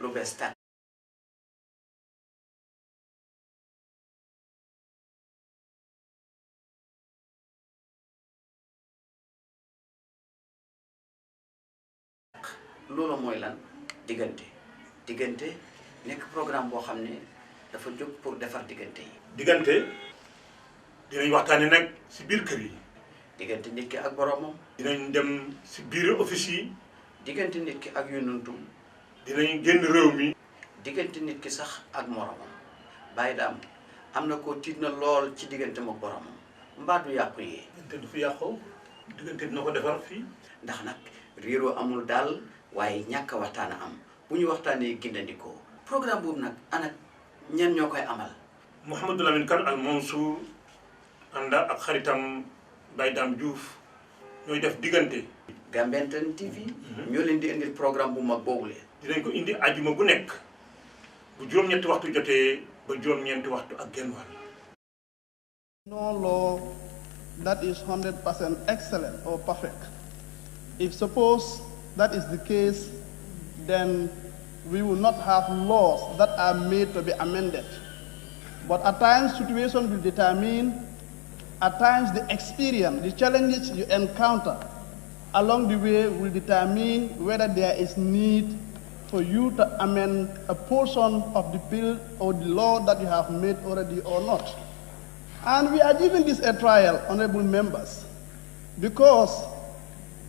lu bees tàkk loolu mooy lan diggante nekk programme boo xam ne dafa jóg pour defar diggante yi. diggante dinañ waxtaane nag si biir kër yi. diggante nit ki ak boromam. dinañ dem si biir office yi. diggante nit ki ak yonantum. dinañ génn réew mi. diggante nit ki sax ak moromam. bàyyi daam am na ko tiit na lool ci digganteem ak boromam mbaa du yàqu yi. diggante du fi yàqu diggante dina ko defar fii. ndax nag réeroo amul daal waaye ñàkk a waxtaan am bu ñu waxtaanee gindandikoo programme boobu nag ana ñan ñoo koy amal. Mouhamadou Lamine Kane al Mansour ànd ak xaritam Baye Dame Diouf ñooy def diggante. Gambian Talents TV. ñoo leen di indil programme bu mag boobule. dinañ ko indi ajuma bu nekk bu juróom-ñetti waxtu jotee ba juróom-ñeenti waxtu ak genn wàll. No law that is 100% excellent or perfect. If suppose that is the case, then we will not have laws that are made to be amended. But at times, situation will determine, at times the experience, the challenges you encounter along the way will determine whether there is need for you to amend a portion of the bill or the law that you have made already or not. And we are giving this a trial, honorable members, because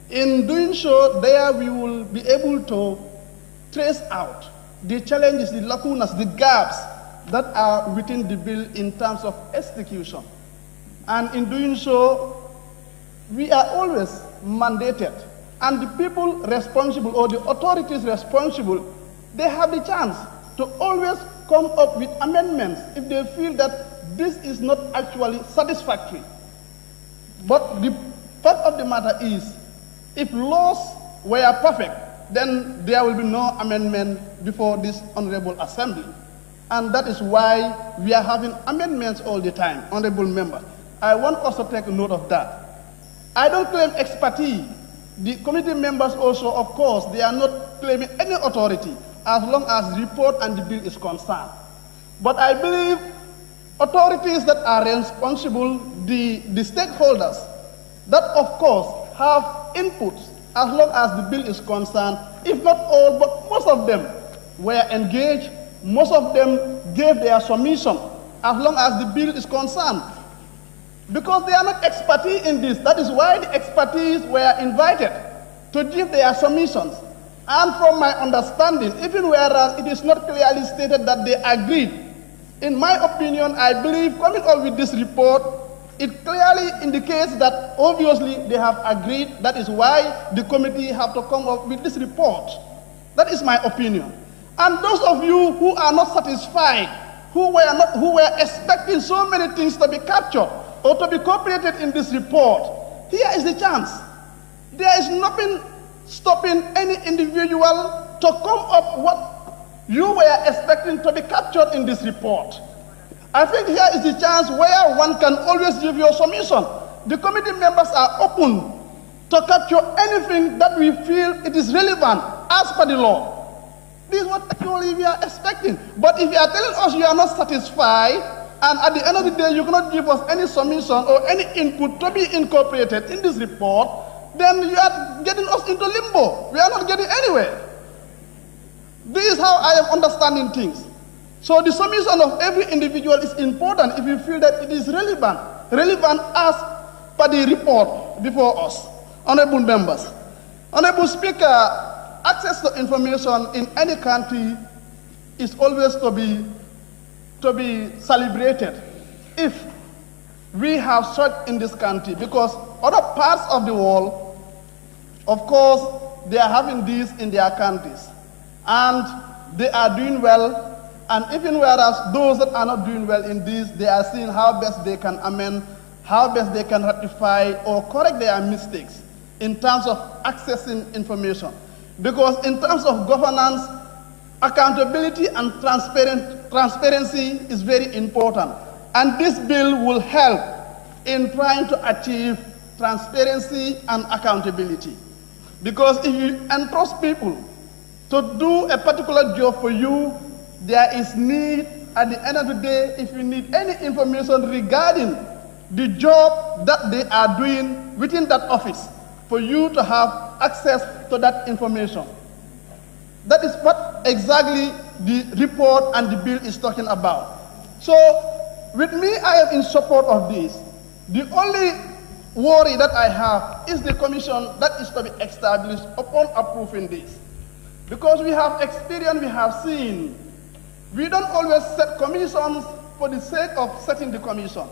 in doing so, there we will be able to trace out the challenges, the lacunas, the gaps that are within the bill in terms of execution. And in doing so, we are always mandated, and the people responsible or the authorities responsible, they have the chance to always come up with amendments if they feel that this is not actually satisfactory. But the fact of the matter is, if laws were perfect, then there will be no amendment before this honorable assembly. And that is why we are having amendments all the time, honorable members. I want us to take note of that. I don't claim expertise. The committee members also, of course, they are not claiming any authority as long as the report and the bill is concerned. But I believe authorities that are responsible, the stakeholders, that of course have inputs as long as the bill is concerned, if not all, but most of them were engaged, most of them gave their submission as long as the bill is concerned. Because they are not expertise in this, that is why the expertise were invited to give their submissions. And from my understanding, even whereas it is not clearly stated that they agreed, in my opinion, I believe coming up with this report, it clearly indicates that obviously they have agreed. That is why the committee have to come up with this report. That is my opinion. And those of you who are not satisfied, who were expecting so many things to be captured or to be incorporated in this report, here is the chance. There is nothing stopping any individual to come up what you were expecting to be captured in this report. I think here is the chance where one can always give your submission. The committee members are open to capture anything that we feel it is relevant as per the law. This is what actually we are expecting. But if you are telling us you are not satisfied, and at the end of the day you cannot give us any submission or any input to be incorporated in this report, then you are getting us into limbo. We are not getting anywhere. This is how I am understanding things. So the submission of every individual is important if you feel that it is relevant as per the report before us. Honorable members, Honorable Speaker, access to information in any country is always to be celebrated if we have such in this country, because other parts of the world, of course, they are having this in their countries, and they are doing well. And even whereas those that are not doing well in this, they are seeing how best they can amend, how best they can rectify or correct their mistakes in terms of accessing information. Because in terms of governance, accountability and transparency is very important. And this bill will help in trying to achieve transparency and accountability. Because if you entrust people to do a particular job for you, there is need, at the end of the day, if you need any information regarding the job that they are doing within that office, for you to have access to that information. That is what exactly the report and the bill is talking about. So, with me, I am in support of this. The only worry that I have is the commission that is to be established upon approving this. Because we have experience, we have seen, we don't always set commissions for the sake of setting the commission.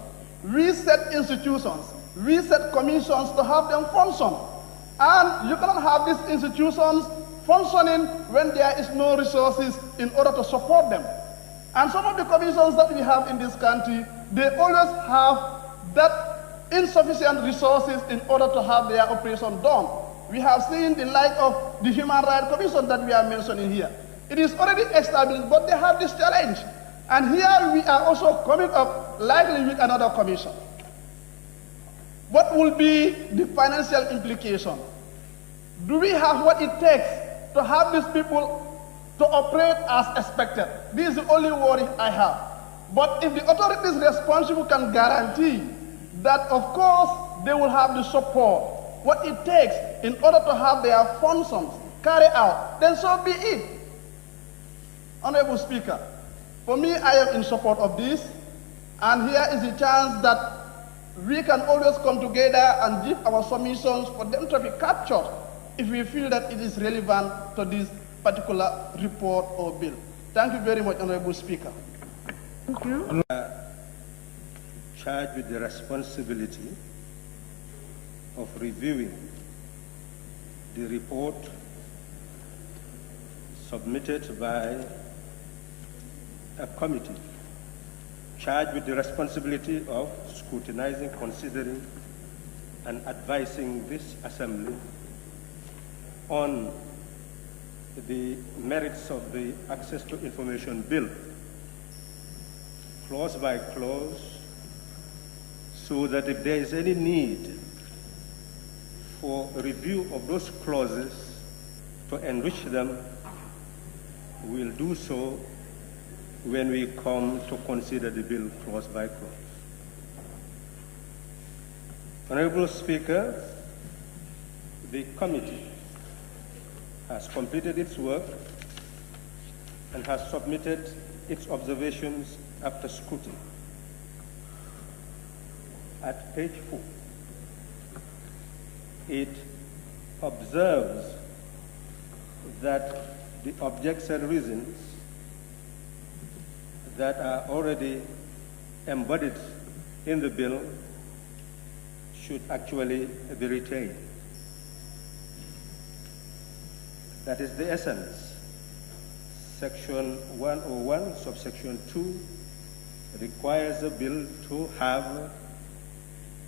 We set institutions, we set commissions to have them function. And you cannot have these institutions functioning when there is no resources in order to support them. And some of the commissions that we have in this country, they always have that insufficient resources in order to have their operation done. We have seen the like of the Human Rights Commission that we are mentioning here. It is already established, but they have this challenge. And here we are also coming up likely with another commission. What will be the financial implication? Do we have what it takes to have these people to operate as expected? This is the only worry I have. But if the authorities responsible can guarantee that, of course, they will have the support, what it takes in order to have their functions carried out, then so be it. Honorable Speaker, for me, I am in support of this, and here is a chance that we can always come together and give our submissions for them to be captured if we feel that it is relevant to this particular report or bill. Thank you very much, Honorable Speaker. Thank you. Charged with the responsibility of reviewing the report submitted by a committee charged with the responsibility of scrutinizing, considering, and advising this Assembly on the merits of the Access to Information Bill, clause by clause, so that if there is any need for a review of those clauses to enrich them, we'll do so when we come to consider the bill clause by clause. Honorable Speaker, the committee has completed its work and has submitted its observations after scrutiny. At page 4, it observes that the objects and reasons that are already embodied in the bill should actually be retained. That is the essence. Section 101, subsection 2, requires a bill to have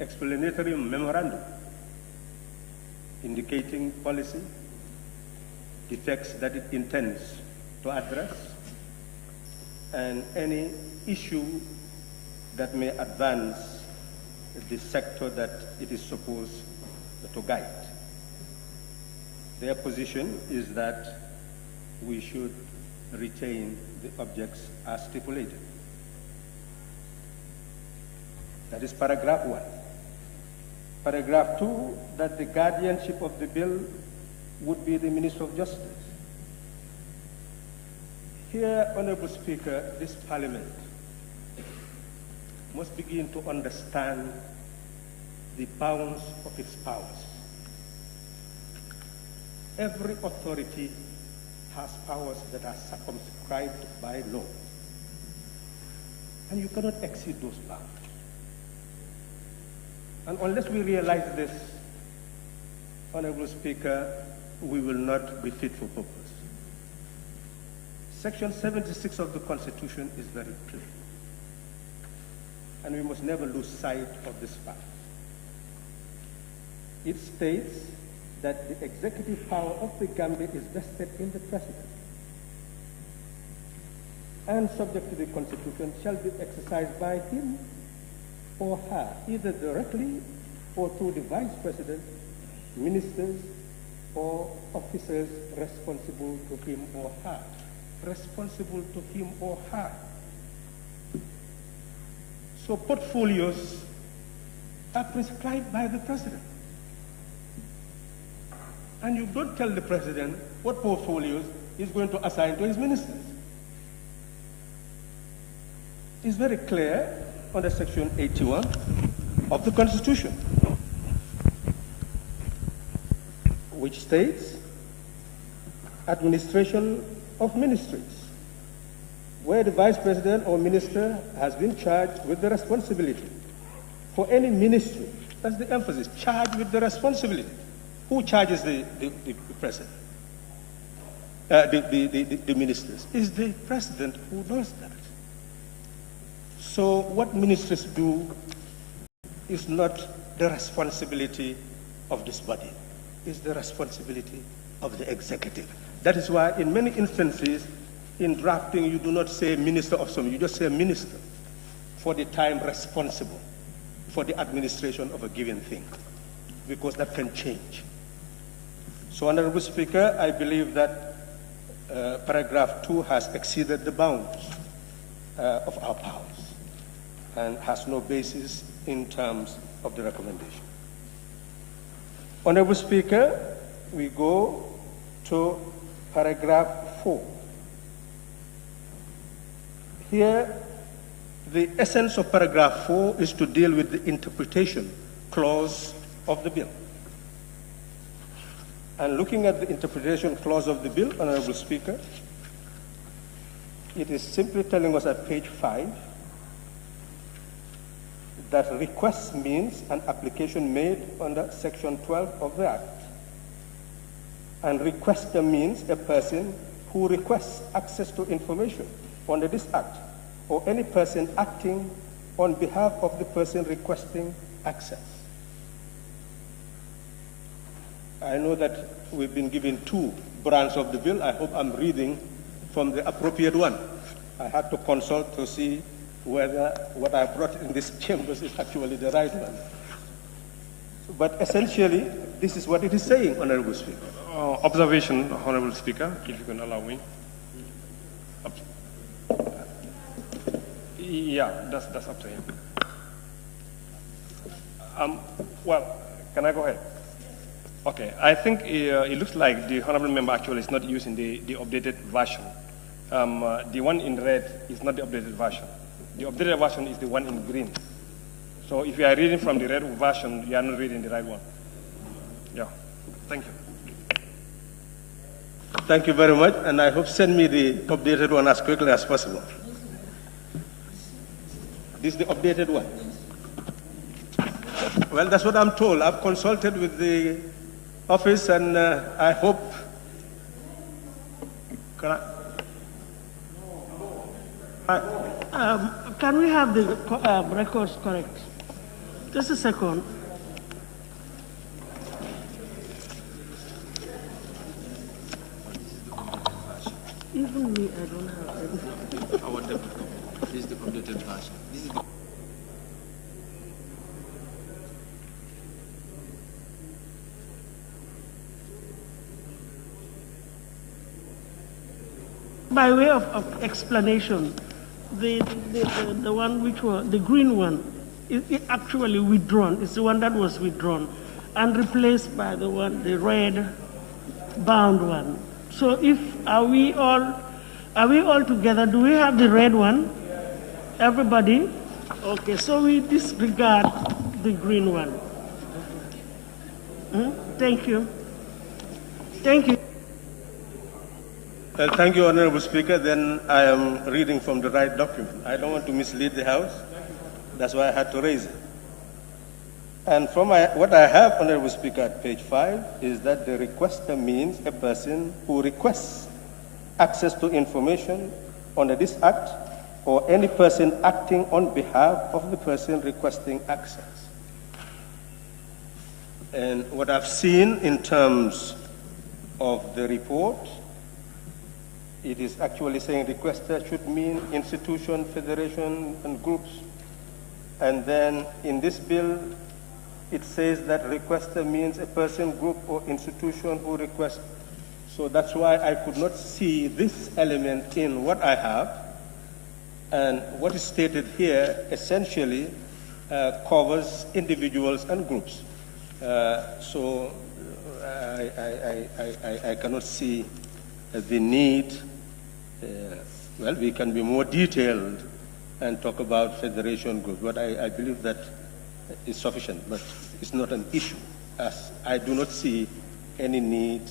explanatory memorandum indicating policy, effects that it intends to address, and any issue that may advance the sector that it is supposed to guide. Their position is that we should retain the objects as stipulated. That is paragraph 1. Paragraph 2, that the guardianship of the bill would be the Minister of Justice. Here, Honorable Speaker, this Parliament must begin to understand the bounds of its powers. Every authority has powers that are circumscribed by law, and you cannot exceed those powers. And unless we realize this, Honorable Speaker, we will not be fit for purpose. Section 76 of the Constitution is very clear, and we must never lose sight of this fact. It states that the executive power of the Gambia is vested in the President, and subject to the Constitution shall be exercised by him or her, either directly or through the Vice President, ministers, or officers responsible to him or her. Responsible to him or her. So portfolios are prescribed by the president. And you don't tell the president what portfolios he's going to assign to his ministers. It's very clear under Section 81 of the Constitution, which states administration of ministries, where the vice president or minister has been charged with the responsibility for any ministry. That's the emphasis, charged with the responsibility. Who charges the president? The ministers. It's the president who does that. So what ministers do is not the responsibility of this body. It's the responsibility of the executive. That is why in many instances, in drafting, you do not say minister of something, you just say minister for the time responsible for the administration of a given thing, because that can change. So, Honorable Speaker, I believe that paragraph 2 has exceeded the bounds of our powers and has no basis in terms of the recommendation. Honorable Speaker, we go to paragraph 4. Here, the essence of paragraph 4 is to deal with the interpretation clause of the bill. And looking at the interpretation clause of the bill, Honorable Speaker, it is simply telling us at page 5 that request means an application made under Section 12 of the Act. And requester means a person who requests access to information under this Act, or any person acting on behalf of the person requesting access. I know that we've been given 2 branches of the bill. I hope I'm reading from the appropriate one. I had to consult to see whether what I brought in this chambers is actually the right one. But essentially, this is what it is saying, Honorable Speaker. Observation, Honorable Speaker, if you can allow me. Yeah, that's up to him. Well, can I go ahead? Okay, I think it looks like the honorable member actually is not using the updated version. The one in red is not the updated version. The updated version is the one in green. So if you are reading from the red version, you are not reading the right one. Yeah, thank you. Thank you very much, and I hope send me the updated one as quickly as possible. This is the updated one. Well, that's what I'm told. I've consulted with the office, and I hope. Can we have the records correct? Just a second. Even me, I don't have it. Our deputy. This is the updated version. This is the By way of explanation, the one which was the green one, it actually withdrawn. It's the one that was withdrawn and replaced by the red bound one. So are we all together? Do we have the red one? Everybody? Okay, so we disregard the green one. Thank you. Thank you. Thank you, Honorable Speaker. Then I am reading from the right document. I don't want to mislead the House. That's why I had to raise it. And from what I have, Honorable Speaker, at page 5, is that the requester means a person who requests access to information under this Act, or any person acting on behalf of the person requesting access. And what I've seen in terms of the report, it is actually saying requester should mean institution, federation, and groups. And then in this bill, it says that requester means a person, group, or institution who requests. So that's why I could not see this element in what I have. And what is stated here essentially covers individuals and groups. So I cannot see the need. Well, we can be more detailed and talk about federation groups, but I believe that is sufficient, but it's not an issue, as I do not see any need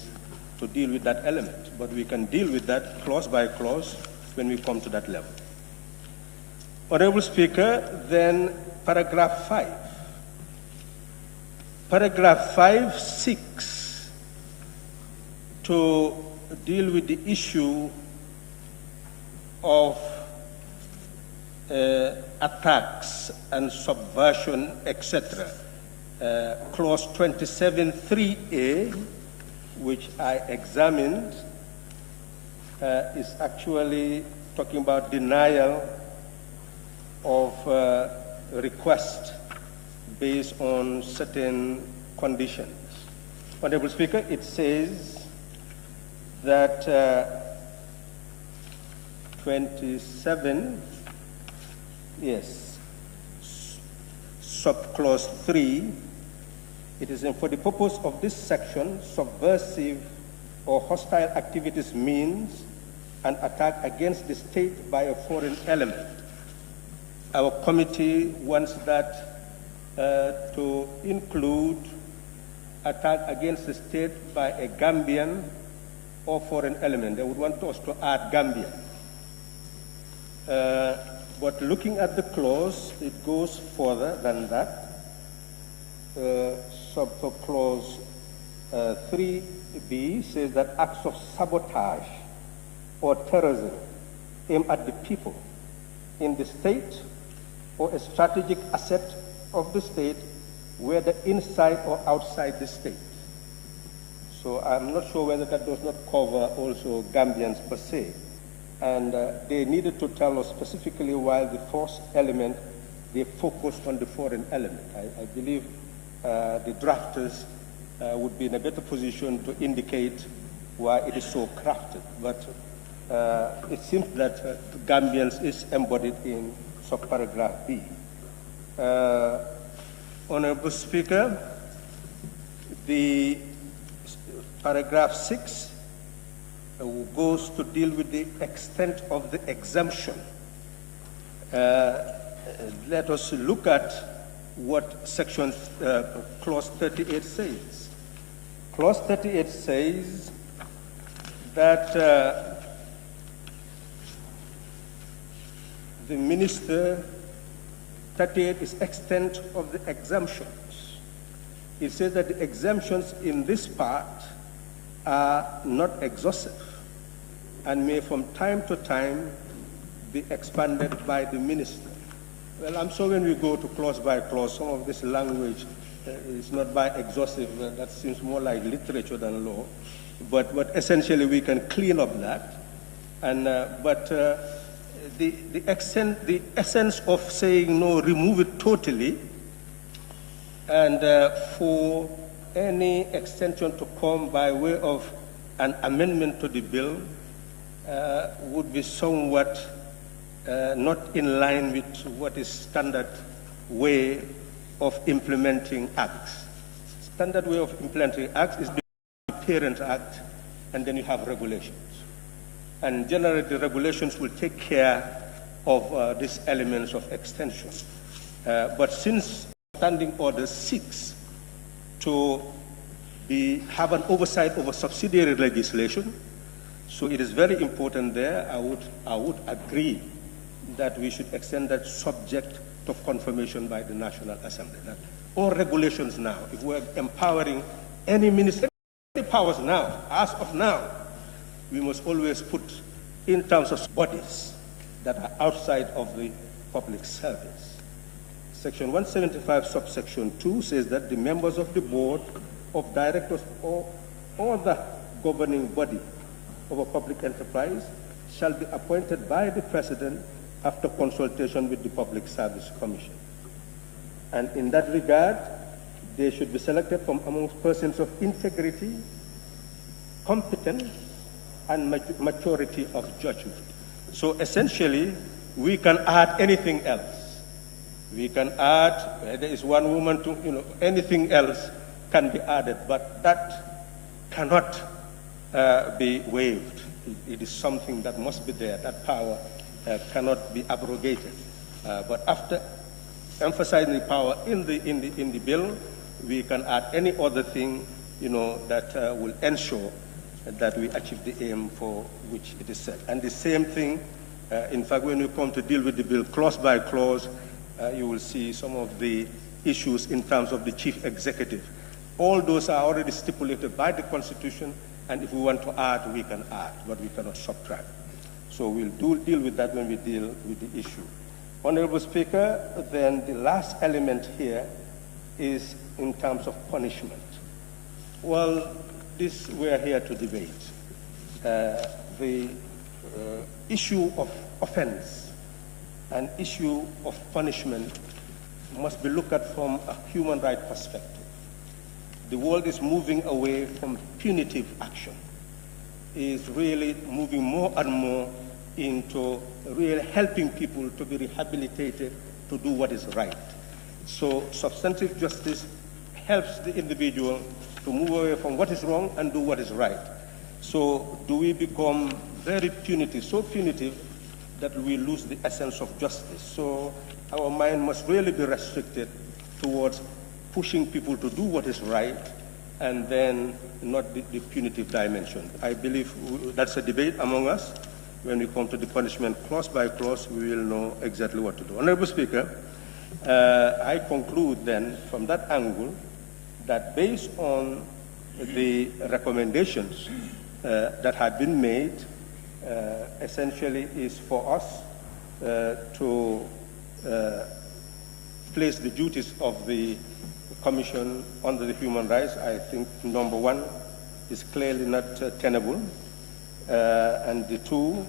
to deal with that element, but we can deal with that clause by clause when we come to that level. Honorable Speaker, then paragraph 5. Paragraph 5 seeks to deal with the issue of attacks and subversion, etc. Clause 27.3a, which I examined, is actually talking about denial of request based on certain conditions. Honorable Speaker, it says that 27, yes, subclause 3, it is for the purpose of this section, subversive or hostile activities means an attack against the state by a foreign element. Our committee wants that to include attack against the state by a Gambian or foreign element. They would want us to add Gambian. But looking at the clause, it goes further than that. Subclause 3b says that acts of sabotage or terrorism aimed at the people in the state or a strategic asset of the state, whether inside or outside the state. So I'm not sure whether that does not cover also Gambians per se. And they needed to tell us specifically why the first element, they focused on the foreign element. I believe the drafters would be in a better position to indicate why it is so crafted. But it seems that Gambians is embodied in subparagraph B. Honorable Speaker, the paragraph 6 goes to deal with the extent of the exemption. Let us look at what section clause 38 says. Clause 38 says that the minister, 38 is extent of the exemptions. It says that the exemptions in this part are not exhaustive and may from time to time be expanded by the minister. Well, I'm sure when we go to clause by clause, some of this language is not by exhaustive. That seems more like literature than law. But essentially we can clean up that. And, the essence of saying no, remove it totally, and for any extension to come by way of an amendment to the bill would be somewhat not in line with what is standard way of implementing acts. Standard way of implementing acts is the Parent Act, and then you have regulations. And generally the regulations will take care of these elements of extension. But since Standing Order 6 to have an oversight over subsidiary legislation, so it is very important there. I would agree that we should extend that subject to confirmation by the National Assembly. That all regulations now, if we're empowering any minister, any powers now, as of now, we must always put in terms of bodies that are outside of the public service. Section 175, subsection 2 says that the members of the board of directors or the governing body of a public enterprise shall be appointed by the president after consultation with the Public Service Commission. And in that regard, they should be selected from amongst persons of integrity, competence, and maturity of judgment. So essentially, we can add anything else. We can add, there is one woman to, anything else can be added, but that cannot be waived. It is something that must be there. That power cannot be abrogated. But after emphasizing the power in the bill, we can add any other thing, that will ensure that we achieve the aim for which it is set. And the same thing, in fact, when you come to deal with the bill clause by clause, you will see some of the issues in terms of the chief executive. All those are already stipulated by the Constitution, and if we want to add, we can add, but we cannot subtract. So we'll deal with that when we deal with the issue. Honorable Speaker, then the last element here is in terms of punishment. Well, this we're here to debate. The issue of offense and issue of punishment must be looked at from a human rights perspective. The world is moving away from punitive action. It's really moving more and more into really helping people to be rehabilitated to do what is right. So substantive justice helps the individual to move away from what is wrong and do what is right. So do we become very punitive, so punitive that we lose the essence of justice? So our mind must really be restricted towards pushing people to do what is right and then not the punitive dimension. I believe that's a debate among us. When we come to the punishment clause by clause, we will know exactly what to do. Honorable Speaker, I conclude then from that angle that based on the recommendations that had been made, essentially is for us to place the duties of the Commission under the human rights. I think number one is clearly not tenable. And the two,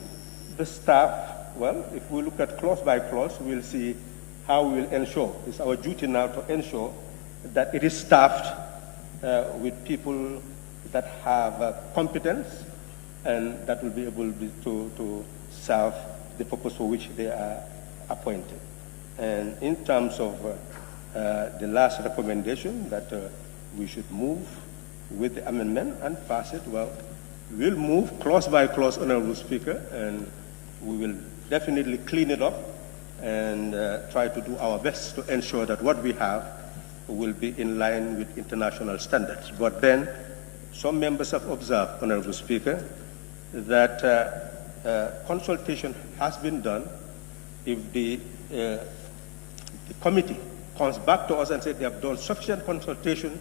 the staff, well, if we look at clause by clause, we'll see how we will ensure. It's our duty now to ensure that it is staffed with people that have competence and that will be able to serve the purpose for which they are appointed. And in terms of the last recommendation that we should move with the amendment and pass it, well, we'll move clause by clause, Honorable Speaker, and we will definitely clean it up and try to do our best to ensure that what we have will be in line with international standards. But then some members have observed, Honorable Speaker, that consultation has been done. If the committee comes back to us and says they have done sufficient consultation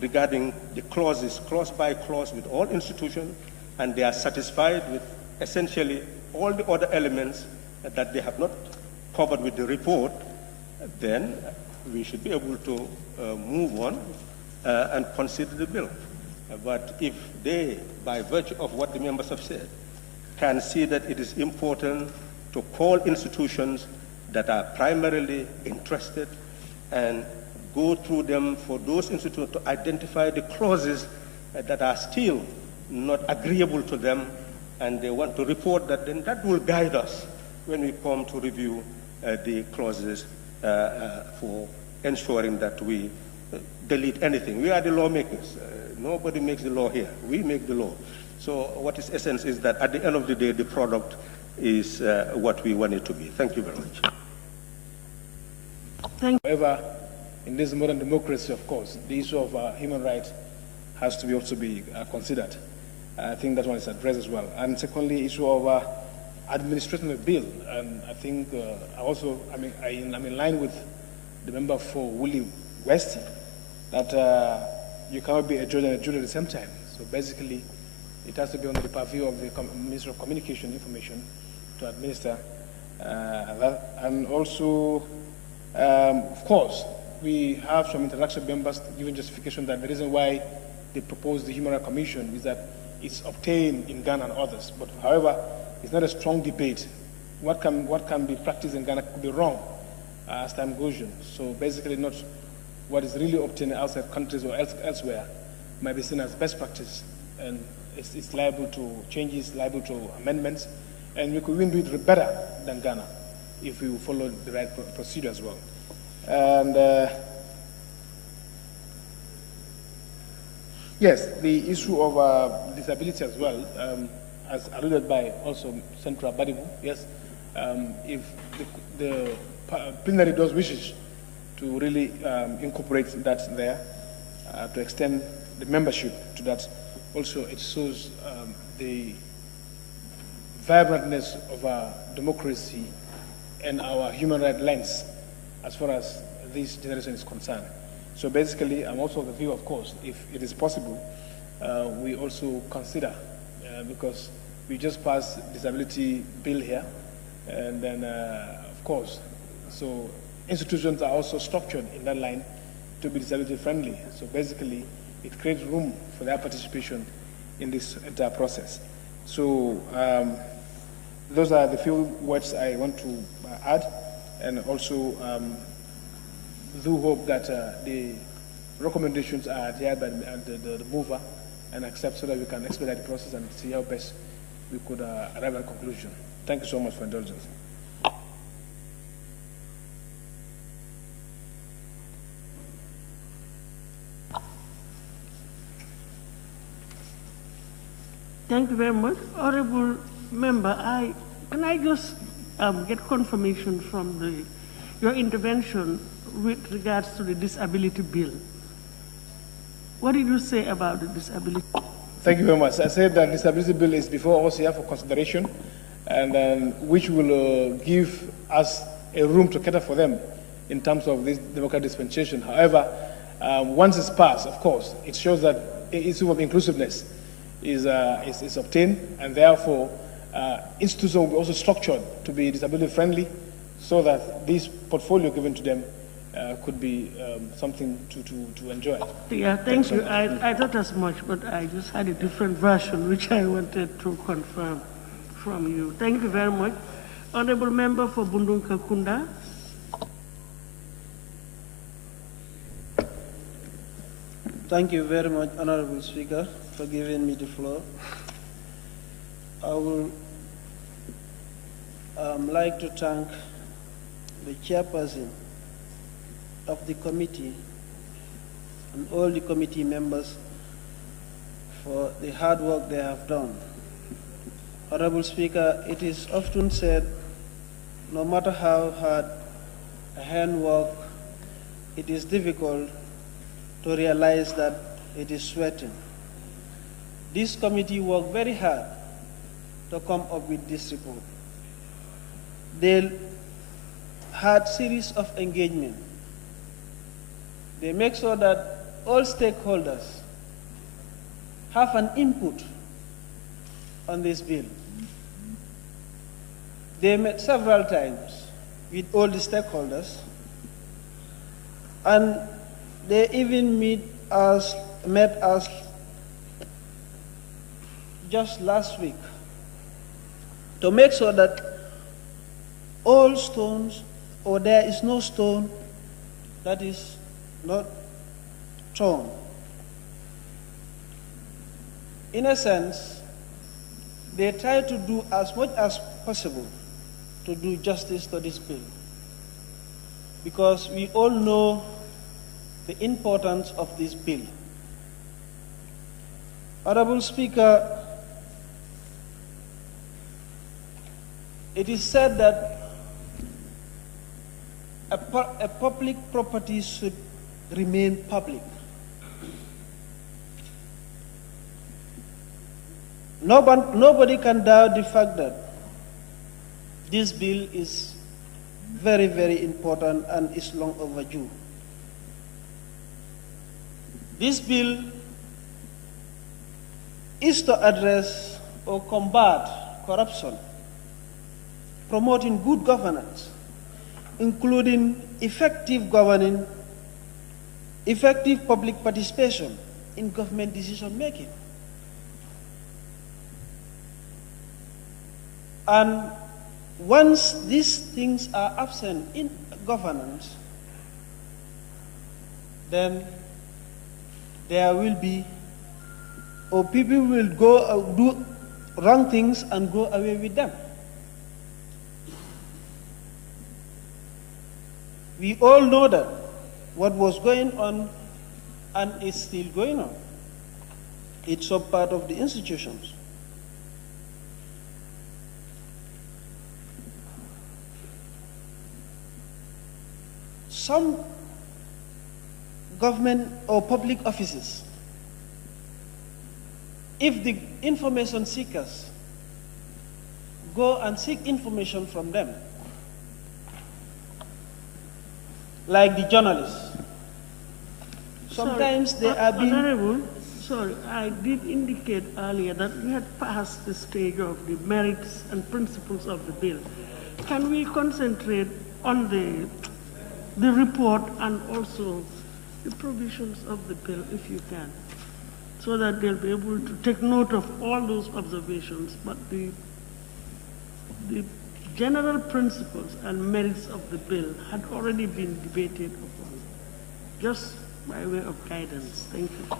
regarding the clauses, clause by clause with all institutions, and they are satisfied with essentially all the other elements that they have not covered with the report, then we should be able to move on and consider the bill. But if they, by virtue of what the members have said, can see that it is important to call institutions that are primarily interested and go through them for those institutions to identify the clauses that are still not agreeable to them, and they want to report that, then that will guide us when we come to review the clauses for ensuring that we delete anything. We are the lawmakers. Nobody makes the law here. We make the law. So what is essence is that at the end of the day, the product is what we want it to be. Thank you very much. However, in this modern democracy, of course, the issue of human rights has to be also be considered. I think that one is addressed as well. And secondly, issue of administrating a bill. And I think I'm in line with the member for Willie Westy that you cannot be a judge and a jury at the same time. So basically, it has to be under the purview of the Minister of Communication Information to administer that. And also, of course, we have some interaction members giving justification that the reason why they proposed the Human Rights Commission is that it's obtained in Ghana and others. But however, it's not a strong debate. What can be practiced in Ghana could be wrong as time goes on. So basically not what is really obtained outside countries or elsewhere might be seen as best practice, and it's liable to changes, liable to amendments, and we could even do it better than Ghana if we follow the right procedure as well. And yes, the issue of disability as well, as alluded by also Senator Badibu, yes, if the plenary does wishes to really incorporate that there, to extend the membership to that, also it shows the vibrantness of our democracy and our human rights lens as far as this generation is concerned. So basically, I'm also of the view, of course, if it is possible, we also consider, because we just passed disability bill here, and then, of course, so institutions are also structured in that line to be disability friendly. So basically, it creates room for their participation in this entire process. So those are the few words I want to add, and also do hope that the recommendations are adhered by the mover and accept, so that we can expedite the process and see how best we could arrive at a conclusion. Thank you so much for indulgence. Thank you very much. Honorable Member, can I just get confirmation from your intervention with regards to the disability bill? What did you say about the disability? Thank you very much. I said that disability bill is before us here for consideration, and then which will give us a room to cater for them in terms of this democratic dispensation. However, once it's passed, of course, it shows that the issue of inclusiveness is obtained, and therefore institutions will be also structured to be disability friendly, so that this portfolio given to them could be something to enjoy. Yeah, thank you. I thought as much, but I just had a different version, which I wanted to confirm from you. Thank you very much. Honorable Member for Bundunka Kunda. Thank you very much, Honorable Speaker, for giving me the floor. I would like to thank the chairperson of the committee and all the committee members for the hard work they have done. Honorable Speaker, it is often said, no matter how hard a hand works, it is difficult to realize that it is sweating. This committee worked very hard to come up with this report. They had a series of engagement. They make sure that all stakeholders have an input on this bill. They met several times with all the stakeholders, and they even met us just last week to make sure that all stones, or there is no stone that is not torn. In a sense, they try to do as much as possible to do justice to this bill, because we all know the importance of this bill. Honorable Speaker, it is said that a public property should remain public. Nobody can doubt the fact that this bill is very, very important and is long overdue. This bill is to address or combat corruption, promoting good governance, including effective governing, effective public participation in government decision-making. And once these things are absent in governance, then there will be, or people will go do wrong things and go away with them. We all know that what was going on and is still going on. It's a part of the institutions. Some government or public offices, if the information seekers go and seek information from them, like the journalists, sometimes they are being... Honorable, sorry, I did indicate earlier that we had passed the stage of the merits and principles of the bill. Can we concentrate on the report and also the provisions of the bill, if you can, so that they'll be able to take note of all those observations, but the general principles and merits of the bill had already been debated upon, just by way of guidance. Thank you.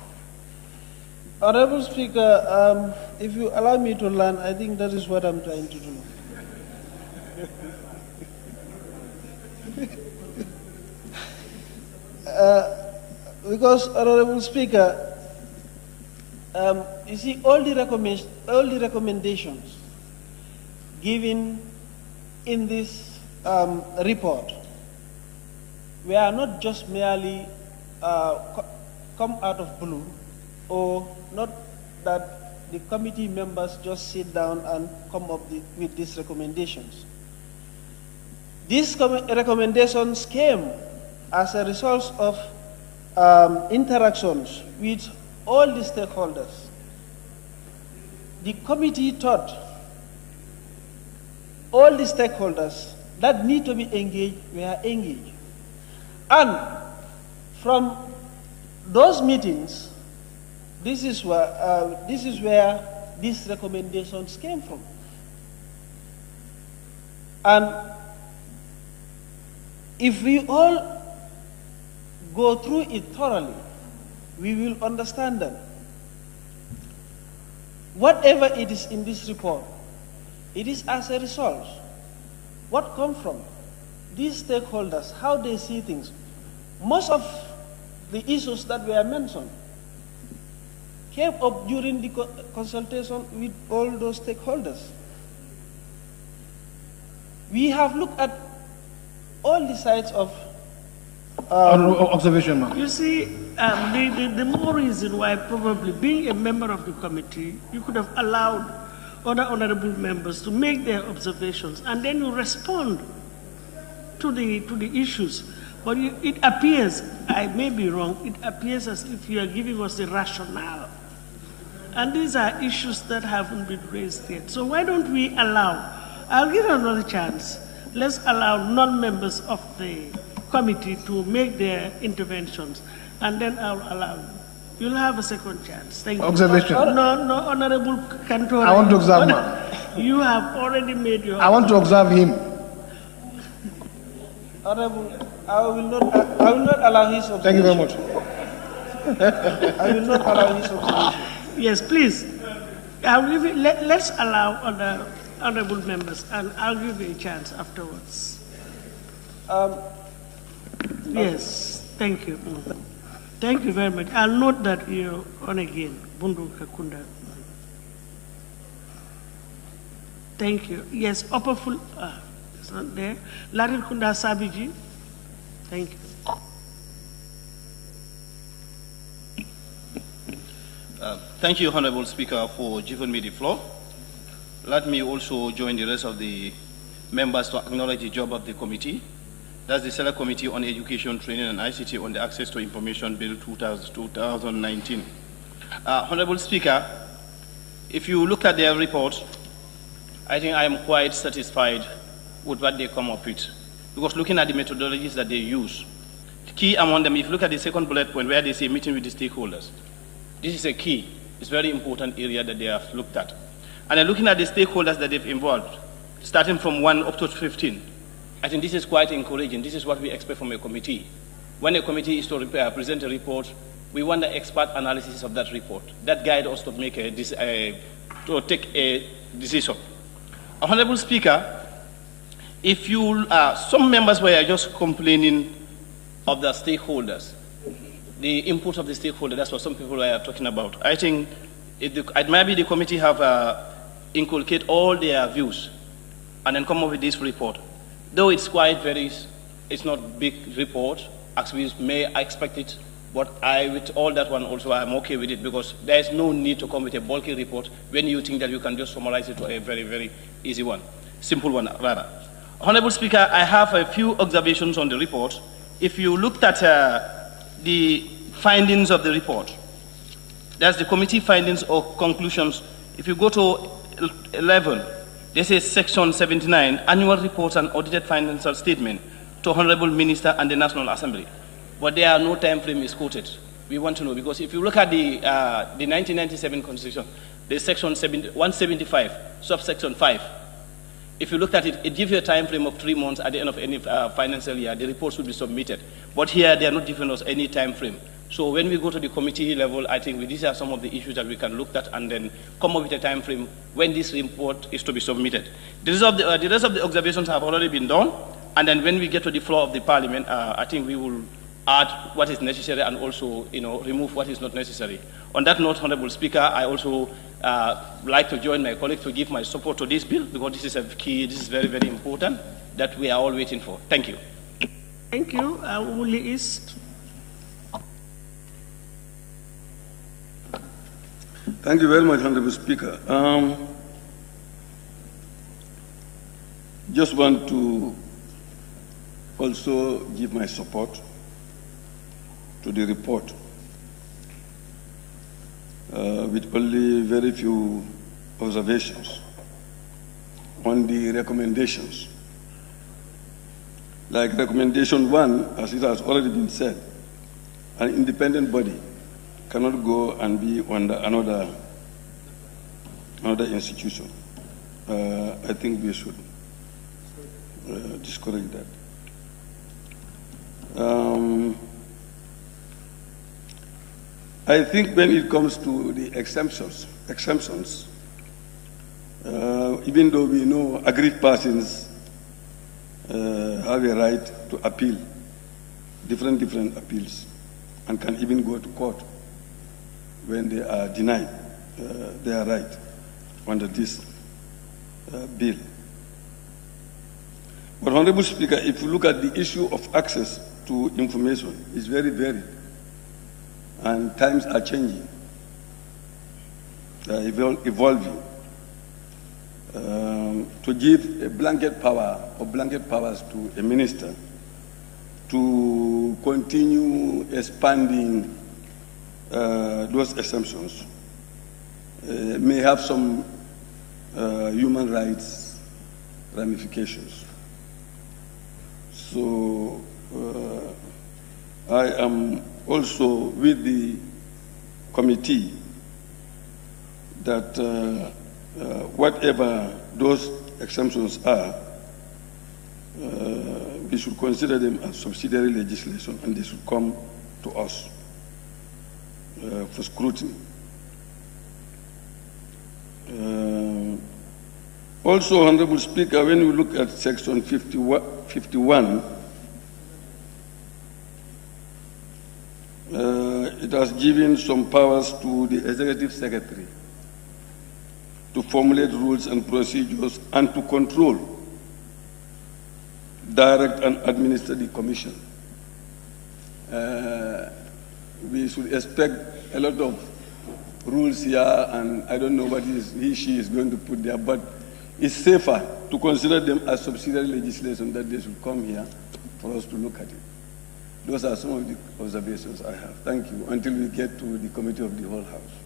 Honorable Speaker, if you allow me to learn, I think that is what I'm trying to do. Because, Honorable Speaker, you see, all the recommendations given in this report were not just merely come out of blue, or not that the committee members just sit down and come up with these recommendations. These recommendations came as a result of interactions with all the stakeholders. The committee thought all the stakeholders that need to be engaged were engaged. And from those meetings, this is where these recommendations came from. And if we all go through it thoroughly, we will understand that whatever it is in this report, it is as a result. What comes from these stakeholders, how they see things. Most of the issues that were mentioned came up during the consultation with all those stakeholders. We have looked at all the sides of observation, ma'am. You see, the more reason why probably being a member of the committee, you could have allowed other honorable members to make their observations, and then you respond to the issues. But it appears, I may be wrong, it appears as if you are giving us the rationale. And these are issues that haven't been raised yet. So why don't we allow, I'll give another chance, let's allow non-members of the committee to make their interventions, and then I'll allow you. You'll have a second chance. Thank you. Observation. No, Honorable Cantor. I want to observe, ma'am. You have already made your... I want to observe him. Honorable, I will not allow his observation. Thank you very much. I will not allow his observation. Yes, please. I'll give you, let's allow other honorable members, and I'll give you a chance afterwards. Yes, thank you. Thank you very much. I'll note that you're on again. Bundu Kakunda. Thank you. Yes, Upper Full, it's not there. Larir Kunda Sabiji. Thank you. Thank you, Honorable Speaker, for giving me the floor. Let me also join the rest of the members to acknowledge the job of the committee. That's the Select Committee on Education, Training and ICT on the Access to Information Bill 2019. Honorable Speaker, if you look at their report, I think I am quite satisfied with what they come up with. Because looking at the methodologies that they use, the key among them, if you look at the second bullet point where they say meeting with the stakeholders, this is a key. It's a very important area that they have looked at. And then looking at the stakeholders that they've involved, starting from 1 up to 15, I think this is quite encouraging. This is what we expect from a committee. when a committee is to present a report, we want the expert analysis of that report. That guide us to make to take a decision. Honorable Speaker, if you, some members were just complaining of the stakeholders, the input of the stakeholders, that's what some people were talking about. I think it might be the committee have inculcate all their views and then come up with this report. Though it's quite it's not big report, as we may expect it, but with all that one also, I'm okay with it because there's no need to come with a bulky report when you think that you can just summarize it to a very, very easy one, simple one rather. Honorable Speaker, I have a few observations on the report. If you looked at the findings of the report, that's the committee findings or conclusions. If you go to 11, this is section 79, annual reports and audited financial statement to Honorable Minister and the National Assembly. But there are no time frame is quoted. We want to know, because if you look at the 1997 Constitution, the section 175, subsection 5, if you look at it, it gives you a time frame of 3 months at the end of any financial year, the reports will be submitted. But here, they are not giving us any time frame. So when we go to the committee level, I think these are some of the issues that we can look at and then come up with a time frame when this report is to be submitted. The rest of the observations have already been done, and then when we get to the floor of the Parliament, I think we will add what is necessary and also, remove what is not necessary. On that note, Honorable Speaker, I also like to join my colleagues to give my support to this bill because this is a key, this is very, very important that we are all waiting for. Thank you. Thank you. Wuli East. Thank you very much, Honorable Speaker. Just want to also give my support to the report with only very few observations on the recommendations. Like recommendation 1, as it has already been said, an independent body cannot go and be under another institution. I think we should discourage that. I think when it comes to the exemptions, even though we know aggrieved persons have a right to appeal, different appeals, and can even go to court when they are denied their right under this bill. But Honorable Speaker, if you look at the issue of access to information, it's very varied. And times are changing, evolving. To give a blanket power or blanket powers to a minister to continue expanding those exemptions may have some human rights ramifications. So I am also with the committee that whatever those exemptions are, we should consider them as subsidiary legislation and they should come to us for scrutiny. Also, Honorable Speaker, when we look at section 51, it has given some powers to the Executive Secretary to formulate rules and procedures and to control, direct and administer the Commission. We should expect a lot of rules here, and I don't know what she is going to put there, but it's safer to consider them as subsidiary legislation that they should come here for us to look at it. Those are some of the observations I have. Thank you, until we get to the Committee of the Whole House.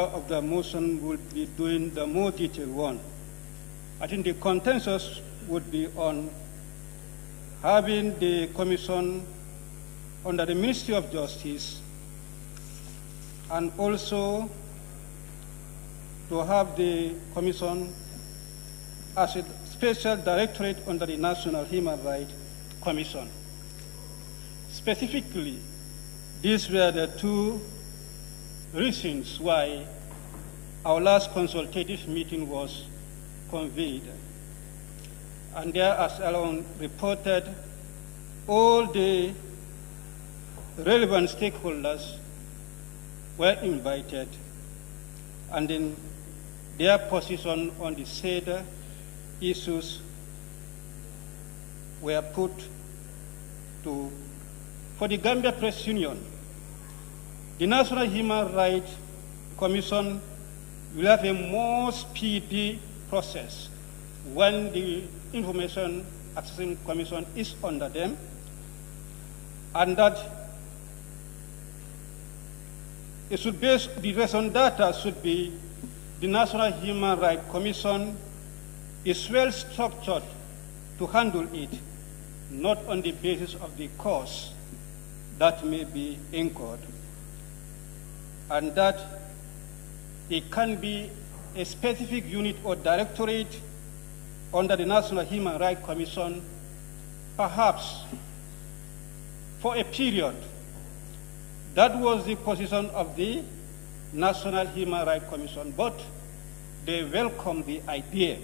Of the motion will be doing the more detailed one. I think the consensus would be on having the Commission under the Ministry of Justice and also to have the Commission as a special directorate under the National Human Rights Commission. Specifically, these were the two reasons why our last consultative meeting was convened. And there, as Alon reported, all the relevant stakeholders were invited, and then their position on the said issues were put to, for the Gambia Press Union, the National Human Rights Commission will have a more speedy process when the Information Accessing Commission is under them, and that it should base the reason data should be the National Human Rights Commission is well structured to handle it, not on the basis of the cost that may be incurred, and that it can be a specific unit or directorate under the National Human Rights Commission, perhaps for a period. That was the position of the National Human Rights Commission, but they welcomed the idea.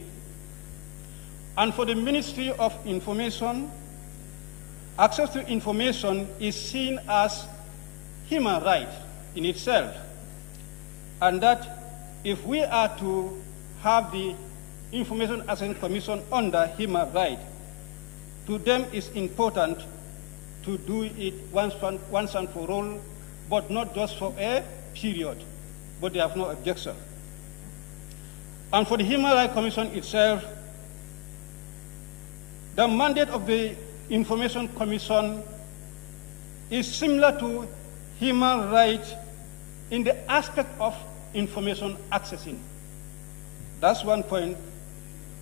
And for the Ministry of Information, access to information is seen as human right in itself, and that if we are to have the Information Access Commission under human right, to them it's important to do it once and for all, but not just for a period, but they have no objection. And for the Human Rights Commission itself, the mandate of the Information Commission is similar to human rights in the aspect of information accessing. That's one point.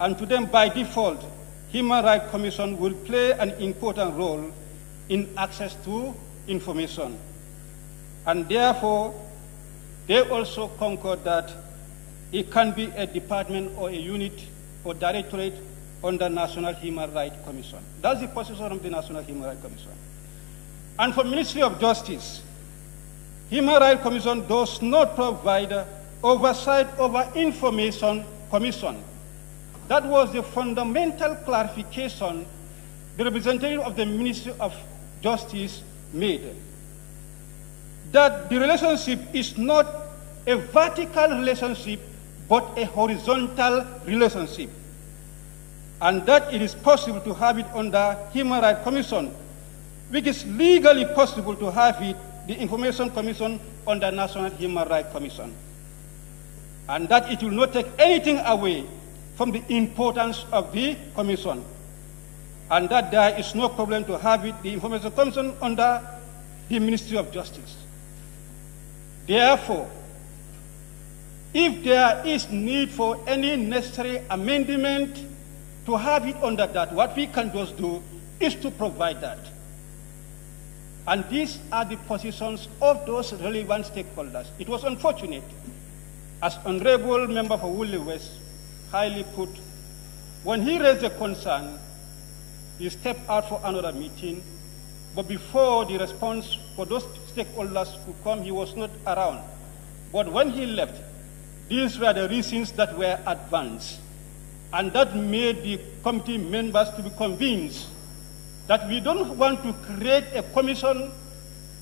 And to them, by default, Human Rights Commission will play an important role in access to information. And therefore, they also concur that it can be a department or a unit or directorate under National Human Rights Commission. That's the position of the National Human Rights Commission. And for Ministry of Justice, Human Rights Commission does not provide oversight over Information Commission. That was the fundamental clarification the representative of the Ministry of Justice made. That the relationship is not a vertical relationship, but a horizontal relationship. And that it is possible to have it under Human Rights Commission, which is legally possible to have it, the Information Commission, under National Human Rights Commission. And that it will not take anything away from the importance of the Commission. And that there is no problem to have it, the Information Commission, under the Ministry of Justice. Therefore, if there is need for any necessary amendment to have it under that, what we can just do is to provide that. And these are the positions of those relevant stakeholders. It was unfortunate, as Honorable Member for Woolly West highly put, when he raised a concern, he stepped out for another meeting, but before the response for those stakeholders who come, he was not around. But when he left, these were the reasons that were advanced, and that made the committee members to be convinced that we don't want to create a commission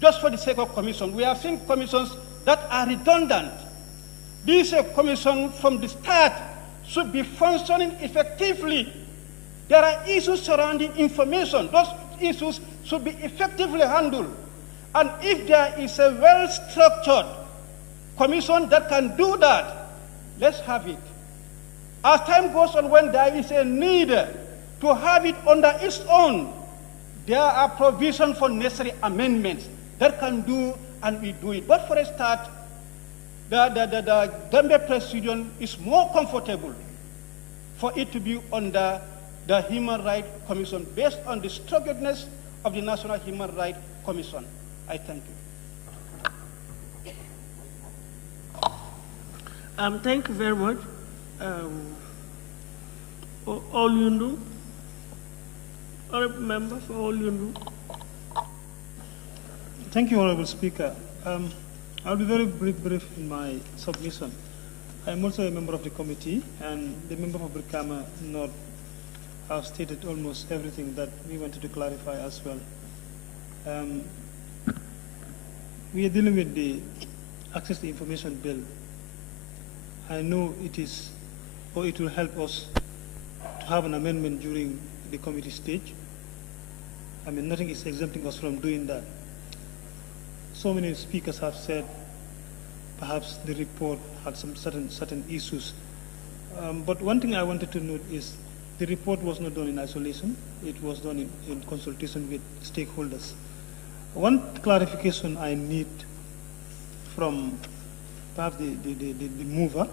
just for the sake of commission. We have seen commissions that are redundant. This commission from the start should be functioning effectively. There are issues surrounding information. Those issues should be effectively handled. And if there is a well-structured commission that can do that, let's have it. As time goes on, when there is a need to have it under its own, there are provisions for necessary amendments that can do, and we do it. But for a start, the Gambia Press Union is more comfortable for it to be under the Human Rights Commission based on the structuredness of the National Human Rights Commission. I thank you. Thank you very much. All you do, honorable member for all you do. Thank you, Honorable Speaker. I'll be very brief in my submission. I'm also a member of the committee, and the member for Brikama North have stated almost everything that we wanted to clarify as well. We are dealing with the Access to Information Bill. I know it is, or it will help us to have an amendment during the committee stage. I mean, nothing is exempting us from doing that. So many speakers have said perhaps the report had some certain issues. But one thing I wanted to note is the report was not done in isolation. It was done in consultation with stakeholders. One clarification I need from perhaps the mover,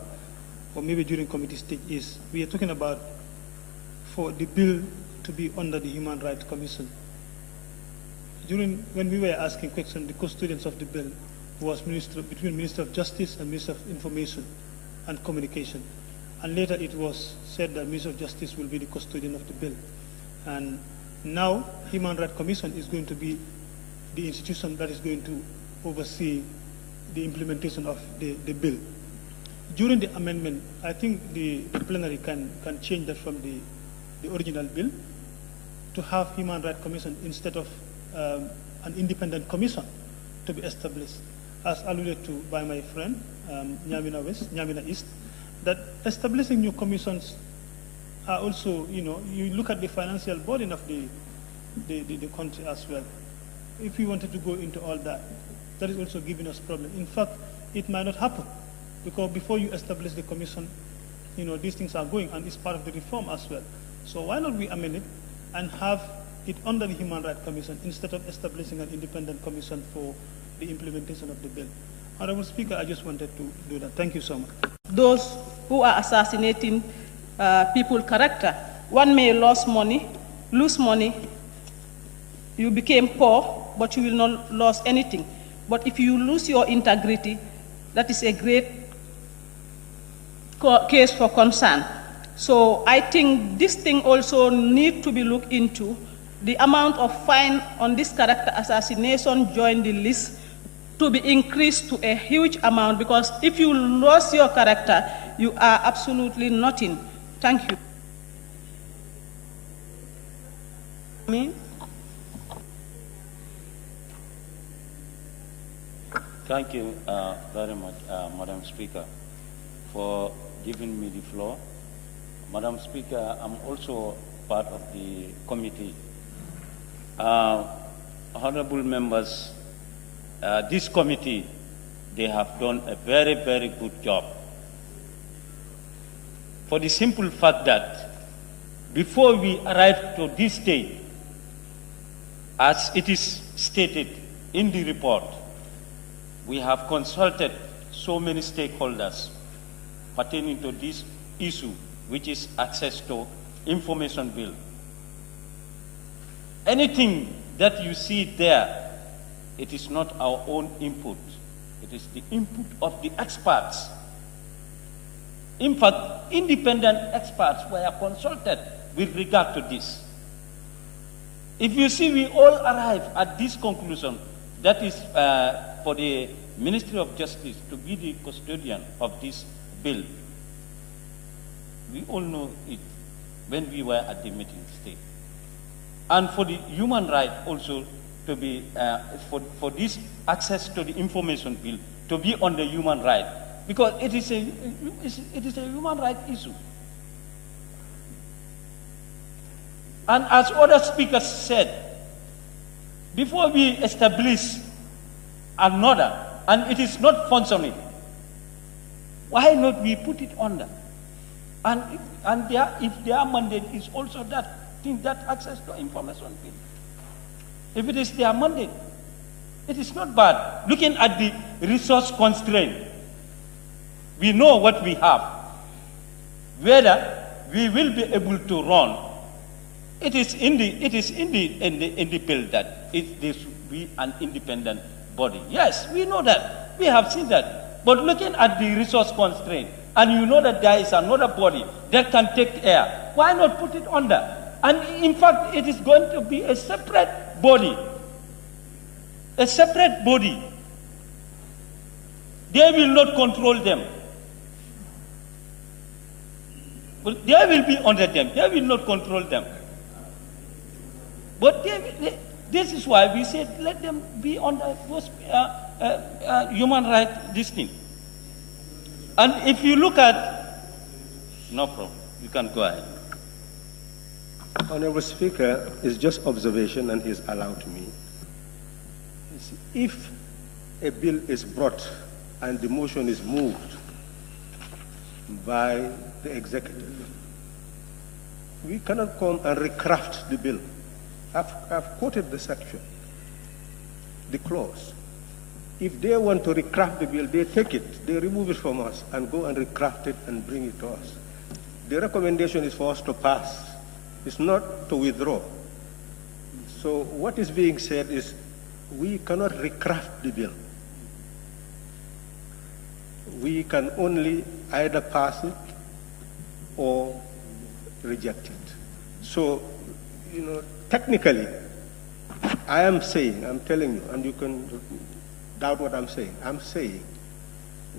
or maybe during committee stage, is we are talking about for the bill to be under the Human Rights Commission. When we were asking questions, the custodians of the bill was between Minister of Justice and Minister of Information and Communication. And later it was said that Minister of Justice will be the custodian of the bill. And now Human Rights Commission is going to be the institution that is going to oversee the implementation of the bill. During the amendment, I think the plenary can change that from the original bill to have Human Rights Commission instead of an independent commission to be established, as alluded to by my friend, Nyamina East, that establishing new commissions are also, you look at the financial burden of the country as well. If we wanted to go into all that, that is also giving us problem. In fact, it might not happen, because before you establish the commission, these things are going, and it's part of the reform as well. So why not we amend it and have it under the Human Rights Commission instead of establishing an independent commission for the implementation of the bill? Honorable Speaker, I just wanted to do that. Thank you so much. Those who are assassinating people's character, one may lose money, you became poor, but you will not lose anything. But if you lose your integrity, that is a great case for concern. So I think this thing also needs to be looked into. The amount of fine on this character assassination joined the list to be increased to a huge amount, because if you lose your character, you are absolutely nothing. Thank you. Thank you very much, Madam Speaker, for giving me the floor. Madam Speaker, I'm also part of the committee. Honorable members, this committee, they have done a very, very good job. For the simple fact that before we arrived to this stage, as it is stated in the report, we have consulted so many stakeholders pertaining to this issue, which is access to information bill. Anything that you see there, it is not our own input. It is the input of the experts. In fact, independent experts were consulted with regard to this. If you see, we all arrive at this conclusion, that is for the Ministry of Justice to be the custodian of this bill. We all know it when we were at the meeting stage. And for the human right also to be, for this access to the information bill to be on the human right, because it is a human right issue. And as other speakers said, before we establish another, and it is not functioning, why not we put it under? And if their mandate is also that thing, that access to information bill, if it is their mandate, it is not bad. Looking at the resource constraint, we know what we have. Whether we will be able to run, it is in the bill that there should be an independent body. Yes, we know that. We have seen that. But looking at the resource constraint, and you know that there is another body that can take care, why not put it under? And in fact, it is going to be a separate body. a separate body. They will not control them. But they will be under them. They will not control them. But this is why we said let them be under those human rights, this thing. And if you look at, no problem, you can go ahead. Honorable Speaker, it's just observation and is allowed me. If a bill is brought and the motion is moved by the executive, we cannot come and recraft the bill. I've quoted the section, the clause. If they want to recraft the bill, they take it, they remove it from us and go and recraft it and bring it to us. The recommendation is for us to pass. It's not to withdraw. So what is being said is we cannot recraft the bill. We can only either pass it or reject it. So, technically, I am saying, I'm telling you, and you can doubt what I'm saying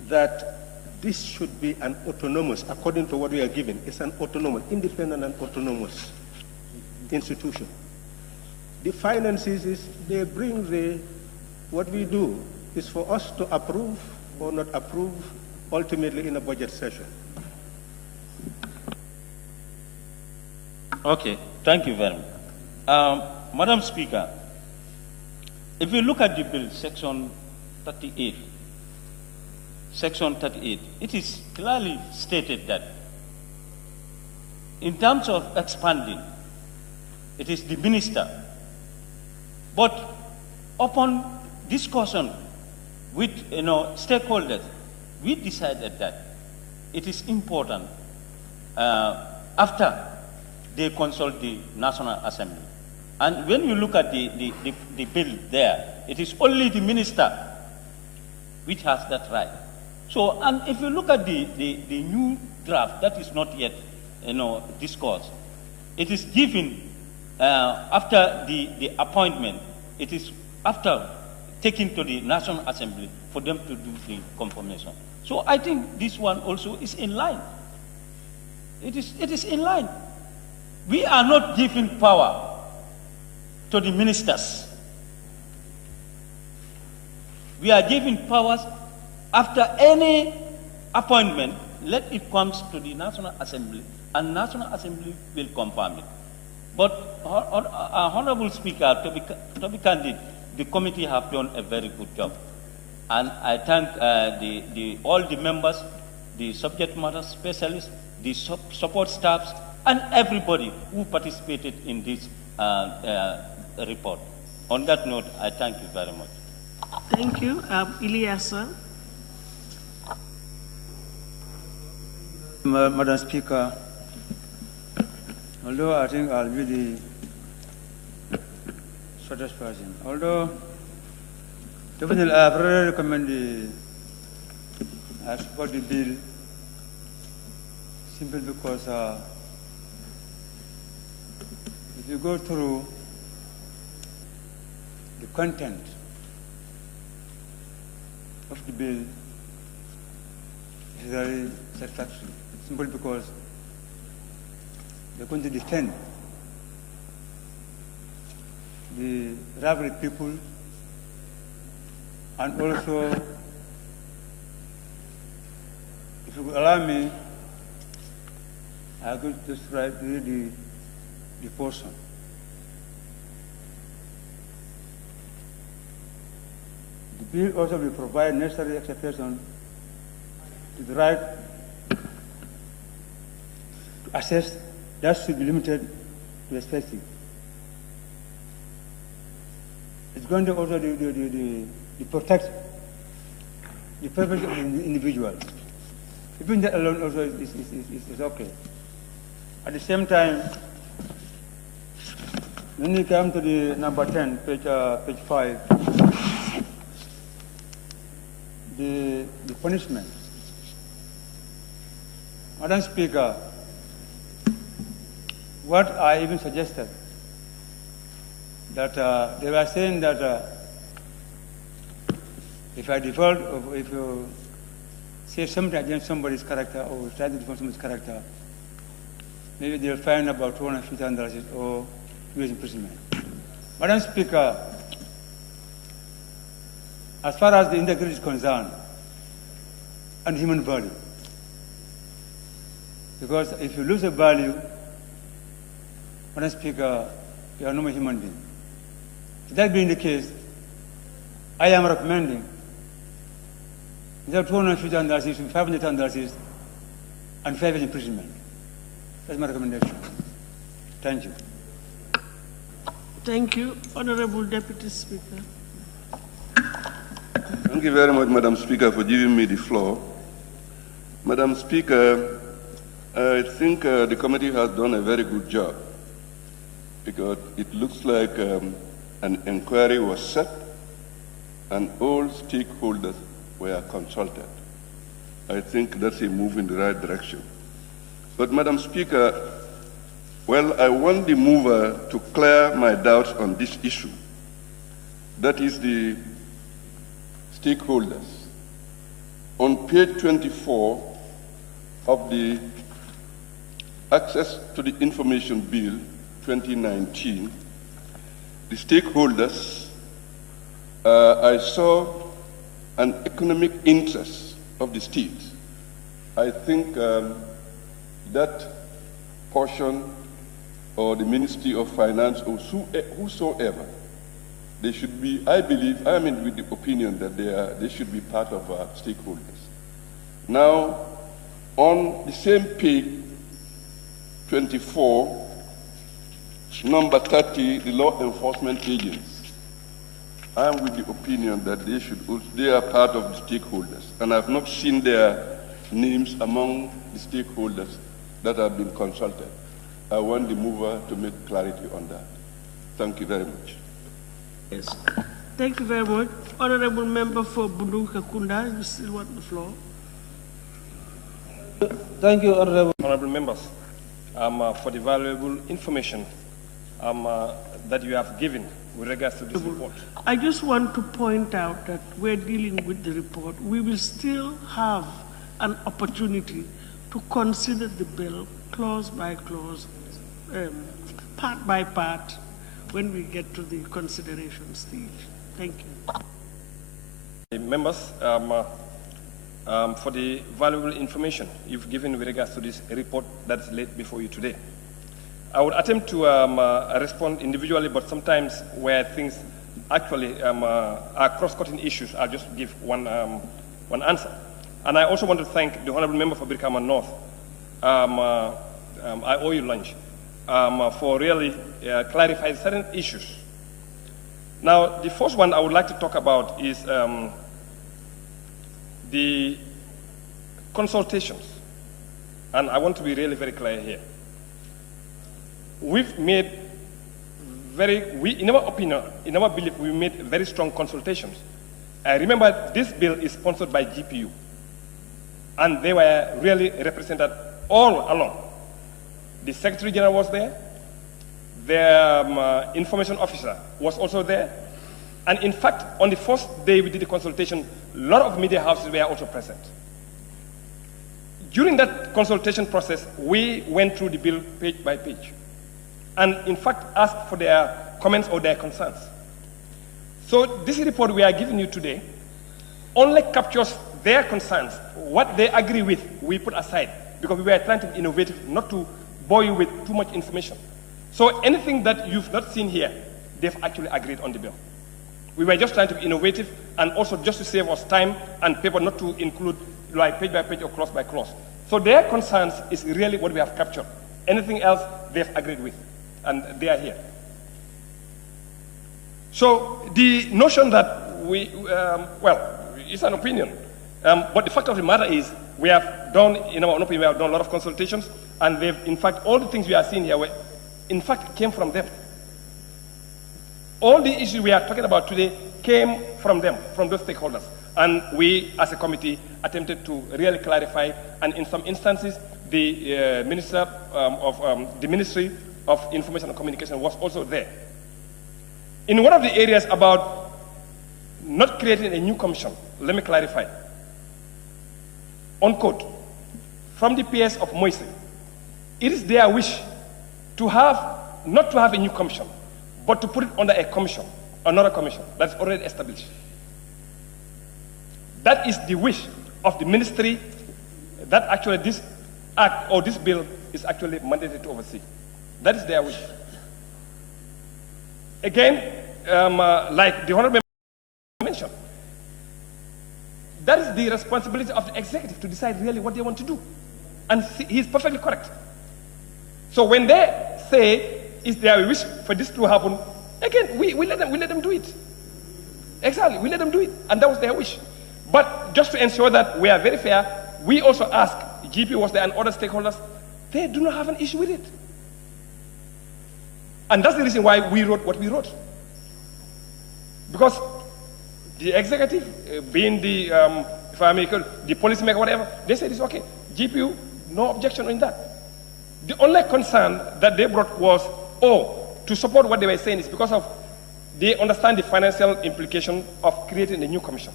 that this should be an autonomous, according to what we are given, it's an autonomous, independent and autonomous institution. The finances is, they bring what we do is for us to approve or not approve ultimately in a budget session. Okay, thank you very much. Madam Speaker, if you look at the bill, section 38, it is clearly stated that in terms of expanding, it is the minister. But upon discussion with stakeholders, we decided that it is important after they consult the National Assembly. And when you look at the bill there, it is only the minister which has that right. So, and if you look at the new draft that is not yet discussed, it is given after the appointment, it is after taken to the National Assembly for them to do the confirmation. So I think this one also is in line. It is in line. We are not giving power to the ministers. We are giving powers after any appointment, let it comes to the National Assembly, and National Assembly will confirm it. But Honorable Speaker, to be candid, the committee have done a very good job. And I thank all the members, the subject matter specialists, the support staffs, and everybody who participated in this report. On that note, I thank you very much. Thank you. Ilyasa. Madam Speaker, although I think I'll be the shortest person, although definitely I really recommend I support the bill simply because if you go through the content of the bill, it's very satisfactory, simply because they're going to defend the rabble people, and also, if you allow me, I could just read the portion. The bill also will provide necessary exception to the right to access that should be limited to a specific. It's going to also protect the privacy of the individual. Even that alone also is okay. At the same time, when you come to the number 10, page 5, the punishment. Madam Speaker, what I even suggested, that they were saying that If I default, or if you say something against somebody's character or try to defend somebody's character, maybe they'll fine about $250,000 or years imprisonment. Madam Speaker, as far as the integrity is concerned, and human value, because if you lose a value, Madam Speaker, you are no more human being. That being the case, I am recommending instead of $250,000 to $500,000 and 5 years imprisonment. That's my recommendation. Thank you. Thank you. Honorable Deputy Speaker. Thank you very much, Madam Speaker, for giving me the floor. Madam Speaker, I think the committee has done a very good job because it looks like an inquiry was set and all stakeholders were consulted. I think that's a move in the right direction. But Madam Speaker, well, I want the mover to clear my doubts on this issue. That is the stakeholders. On page 24 of the Access to the Information Bill 2019, the stakeholders, I saw an economic interest of the state. I think that portion or the Ministry of Finance or whosoever, they should be, I believe, I am with the opinion that they should be part of our stakeholders. Now, on the same page 24, number 30, the law enforcement agents, I am with the opinion that they are part of the stakeholders, and I have not seen their names among the stakeholders that have been consulted. I want the mover to make clarity on that. Thank you very much. Yes. Thank you very much. Honorable Member for Bunduka Kunda, you still want the floor? Thank you, Honorable members, for the valuable information that you have given with regards to this report. I just want to point out that we're dealing with the report. We will still have an opportunity to consider the bill clause by clause, part by part, when we get to the consideration stage. Thank you. Members, for the valuable information you've given with regards to this report that's laid before you today. I would attempt to respond individually, but sometimes where things actually are cross-cutting issues, I'll just give one answer. And I also want to thank the Honorable Member for Birkama North. I owe you lunch for really clarifying certain issues. Now, the first one I would like to talk about is the consultations. And I want to be really very clear here. We've made in our opinion, in our belief, we made very strong consultations. I remember this bill is sponsored by GPU, and they were really represented all along. The Secretary General was there, the information officer was also there, and in fact, on the first day we did the consultation, a lot of media houses were also present. During that consultation process, we went through the bill page by page, and in fact asked for their comments or their concerns. So this report we are giving you today only captures their concerns. What they agree with, we put aside, because we were trying to be innovative, not to bore you with too much information. So anything that you've not seen here, they've actually agreed on the bill. We were just trying to be innovative and also just to save us time and paper, not to include like page by page or clause by clause. So their concerns is really what we have captured. Anything else, they've agreed with, and they are here. So the notion that we, well, it's an opinion, but the fact of the matter is we have done, in our own opinion, we have done a lot of consultations, and they've, in fact, all the things we are seeing here, in fact, came from them. All the issues we are talking about today came from them, from those stakeholders. And we, as a committee, attempted to really clarify, and in some instances, the Ministry of Information and Communication was also there. In one of the areas about not creating a new commission. Let me clarify. On quote, from the PS of Moise, it is their wish to not to have a new commission, but to put it under a commission, another commission that's already established. That is the wish of the ministry that actually this act or this bill is actually mandated to oversee. That is their wish. Again, like the Honorable mentioned, that is the responsibility of the executive to decide really what they want to do. And he's perfectly correct. So when they say it's their wish for this to happen, again, we let them do it. Exactly, we let them do it. And that was their wish. But just to ensure that we are very fair, we also ask, GP was there and other stakeholders, they do not have an issue with it. And that's the reason why we wrote what we wrote. Because the executive, being the, if I may call the policymaker, whatever, they said it's okay. GPU, no objection in that. The only concern that they brought was, to support what they were saying is because of they understand the financial implication of creating a new commission.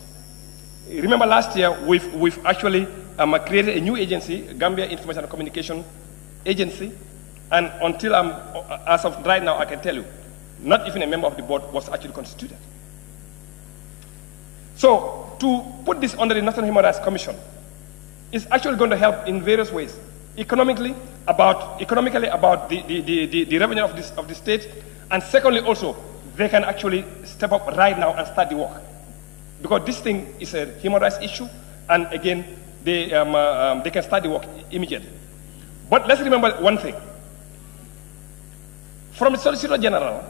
Remember last year, we've actually created a new agency, Gambia Information and Communication Agency, and until as of right now, I can tell you, not even a member of the board was actually constituted. So to put this under the National Human Rights Commission is actually going to help in various ways. Economically about the revenue of the state, and secondly also, they can actually step up right now and start the work. Because this thing is a human rights issue, and again, they can start the work immediately. But let's remember one thing. From the Solicitor General,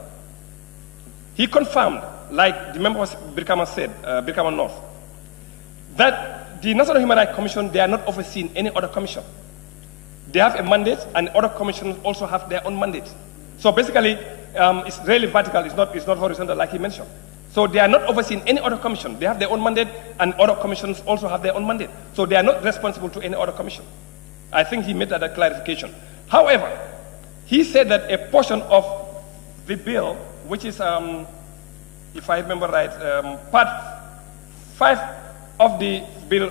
he confirmed, like the member of Birkama said, Birkama North, that the National Human Rights Commission, they are not overseeing any other commission. They have a mandate, and other commissions also have their own mandate. So basically, it's really vertical, it's not horizontal like he mentioned. So they are not overseeing any other commission. They have their own mandate, and other commissions also have their own mandate. So they are not responsible to any other commission. I think he made that clarification. However, he said that a portion of the bill, which is, if I remember right, part 5 of the bill,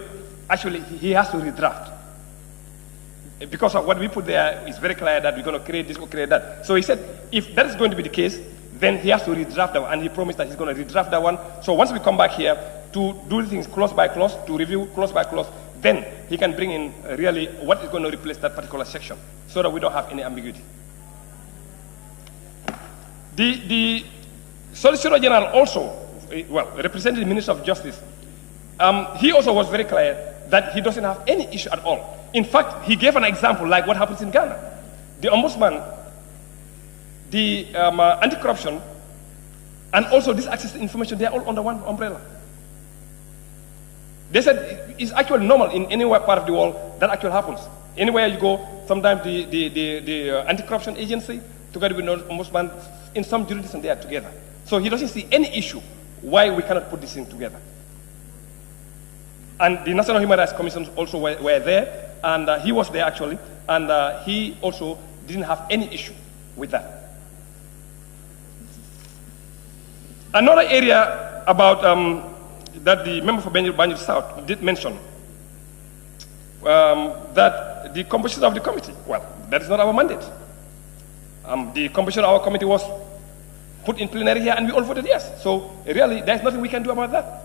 actually he has to redraft. Because of what we put there, it's very clear that we're going to create this, we'll create that. So he said, if that is going to be the case, then he has to redraft that one, and he promised that he's going to redraft that one. So once we come back here to do things clause by clause, to review clause by clause, then he can bring in really what is going to replace that particular section, so that we don't have any ambiguity. The Solicitor General also, well, representing the Minister of Justice, he also was very clear that he doesn't have any issue at all. In fact, he gave an example like what happens in Ghana. The Ombudsman, the anti-corruption, and also this access to information, they're all under one umbrella. They said it's actually normal in any part of the world that actually happens. Anywhere you go, sometimes the anti-corruption agency, together with the Ombudsman, in some jurisdiction they are together. So he doesn't see any issue why we cannot put this thing together. And the National Human Rights Commission also were there, and he was there actually, and he also didn't have any issue with that. Another area about that the member for Banjul South did mention, that the composition of the committee, well, that is not our mandate. The composition of our committee was put in plenary here, and we all voted yes. So really, there's nothing we can do about that.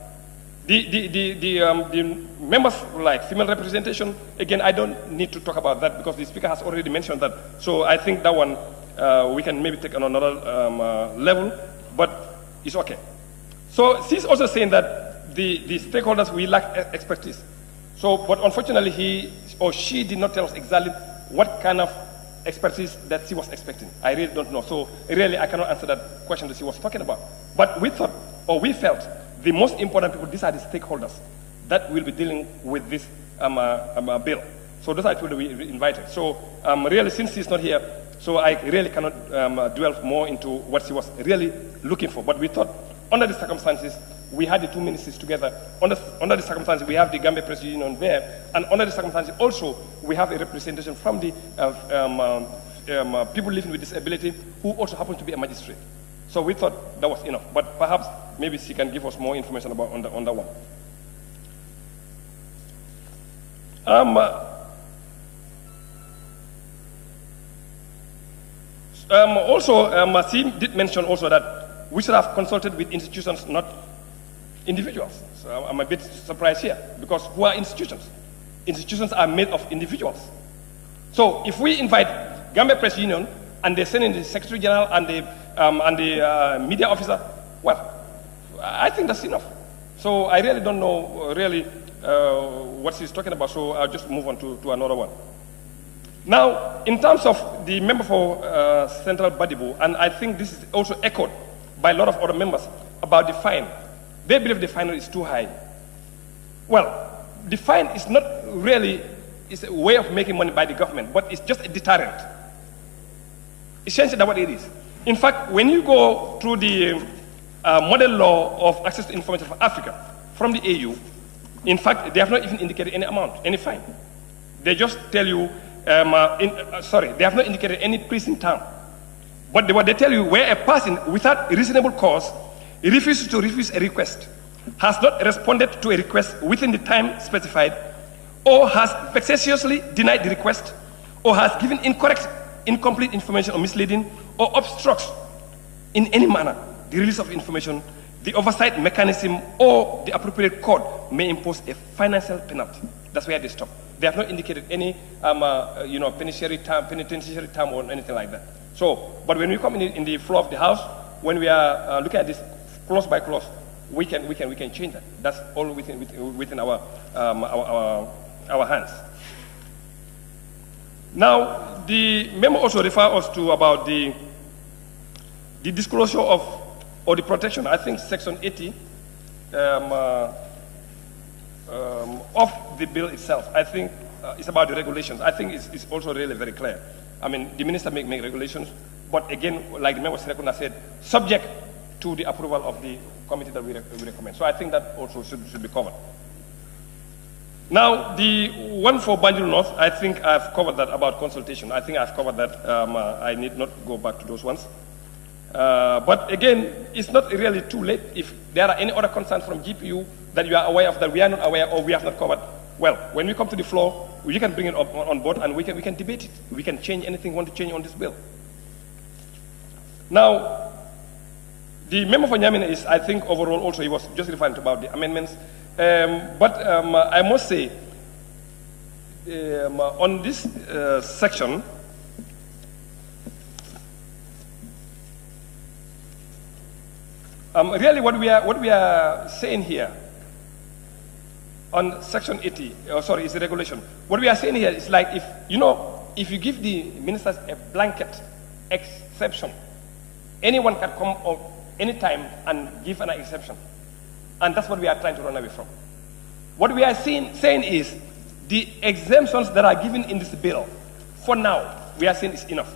The members, like female representation, again, I don't need to talk about that because the speaker has already mentioned that. So I think that one we can maybe take on another level, but it's okay. So she's also saying that the stakeholders, we lack expertise. So, but unfortunately, he or she did not tell us exactly what kind of expertise that she was expecting. I really don't know. So really, I cannot answer that question that she was talking about. But we thought, or we felt, the most important people, these are the stakeholders that will be dealing with this bill. So those are the people we invited. So really, since she's not here, so I really cannot dwell more into what she was really looking for. But we thought, under the circumstances, we had the two ministries together. Under the circumstances, we have the Gambia Press Union there. And under the circumstances, also, we have a representation from the people living with disability who also happen to be a magistrate. So we thought that was enough, but perhaps maybe she can give us more information about on that one. Also, she did mention also that we should have consulted with institutions, not individuals. So I'm a bit surprised here, because who are institutions? Institutions are made of individuals. So if we invite Gambia Press Union and they send in the Secretary General and the media officer, well, I think that's enough. So I really don't know really what she's talking about, so I'll just move on to another one. Now, in terms of the member for Central Badibu, and I think this is also echoed by a lot of other members about the fine. They believe the fine is too high. Well, the fine is not really is a way of making money by the government, but it's just a deterrent. Essentially, that's what it is. In fact, when you go through the model law of access to information for Africa from the AU, in fact, they have not even indicated any amount, any fine. They just tell you, they have not indicated any prison term. But what they tell you, where a person without reasonable cause refuses to refuse a request, has not responded to a request within the time specified, or has vexatiously denied the request, or has given incorrect, incomplete information or misleading, or obstructs in any manner the release of information, the oversight mechanism or the appropriate court may impose a financial penalty. That's where they stop. They have not indicated any penitentiary term or anything like that. So, but when we come in the floor of the House, when we are looking at this clause by clause, we can change that. That's all within our hands. Now, the memo also refers us to about the disclosure of or the protection. I think Section 80 of the bill itself. I think it's about the regulations. I think it's also really very clear. I mean, the minister make regulations, but again, like the member Sidia said, subject to the approval of the committee that we recommend. So I think that also should be covered. Now, the one for Banjul North, I think I've covered that about consultation. I think I've covered that. I need not go back to those ones. But again, it's not really too late. If there are any other concerns from GPU that you are aware of, that we are not aware of, we have not covered, well, when we come to the floor, you can bring it up on board and we can debate it. We can change anything we want to change on this bill. Now, the member for Nyamina is, I think, overall also, he was just referring to about the amendments. But I must say, on this section, really what we are saying here on Section 80, it's the regulation. What we are saying here is like if you give the ministers a blanket exception, anyone can come up anytime and give an exception. And that's what we are trying to run away from. What we are saying is the exemptions that are given in this bill, for now, we are saying is enough.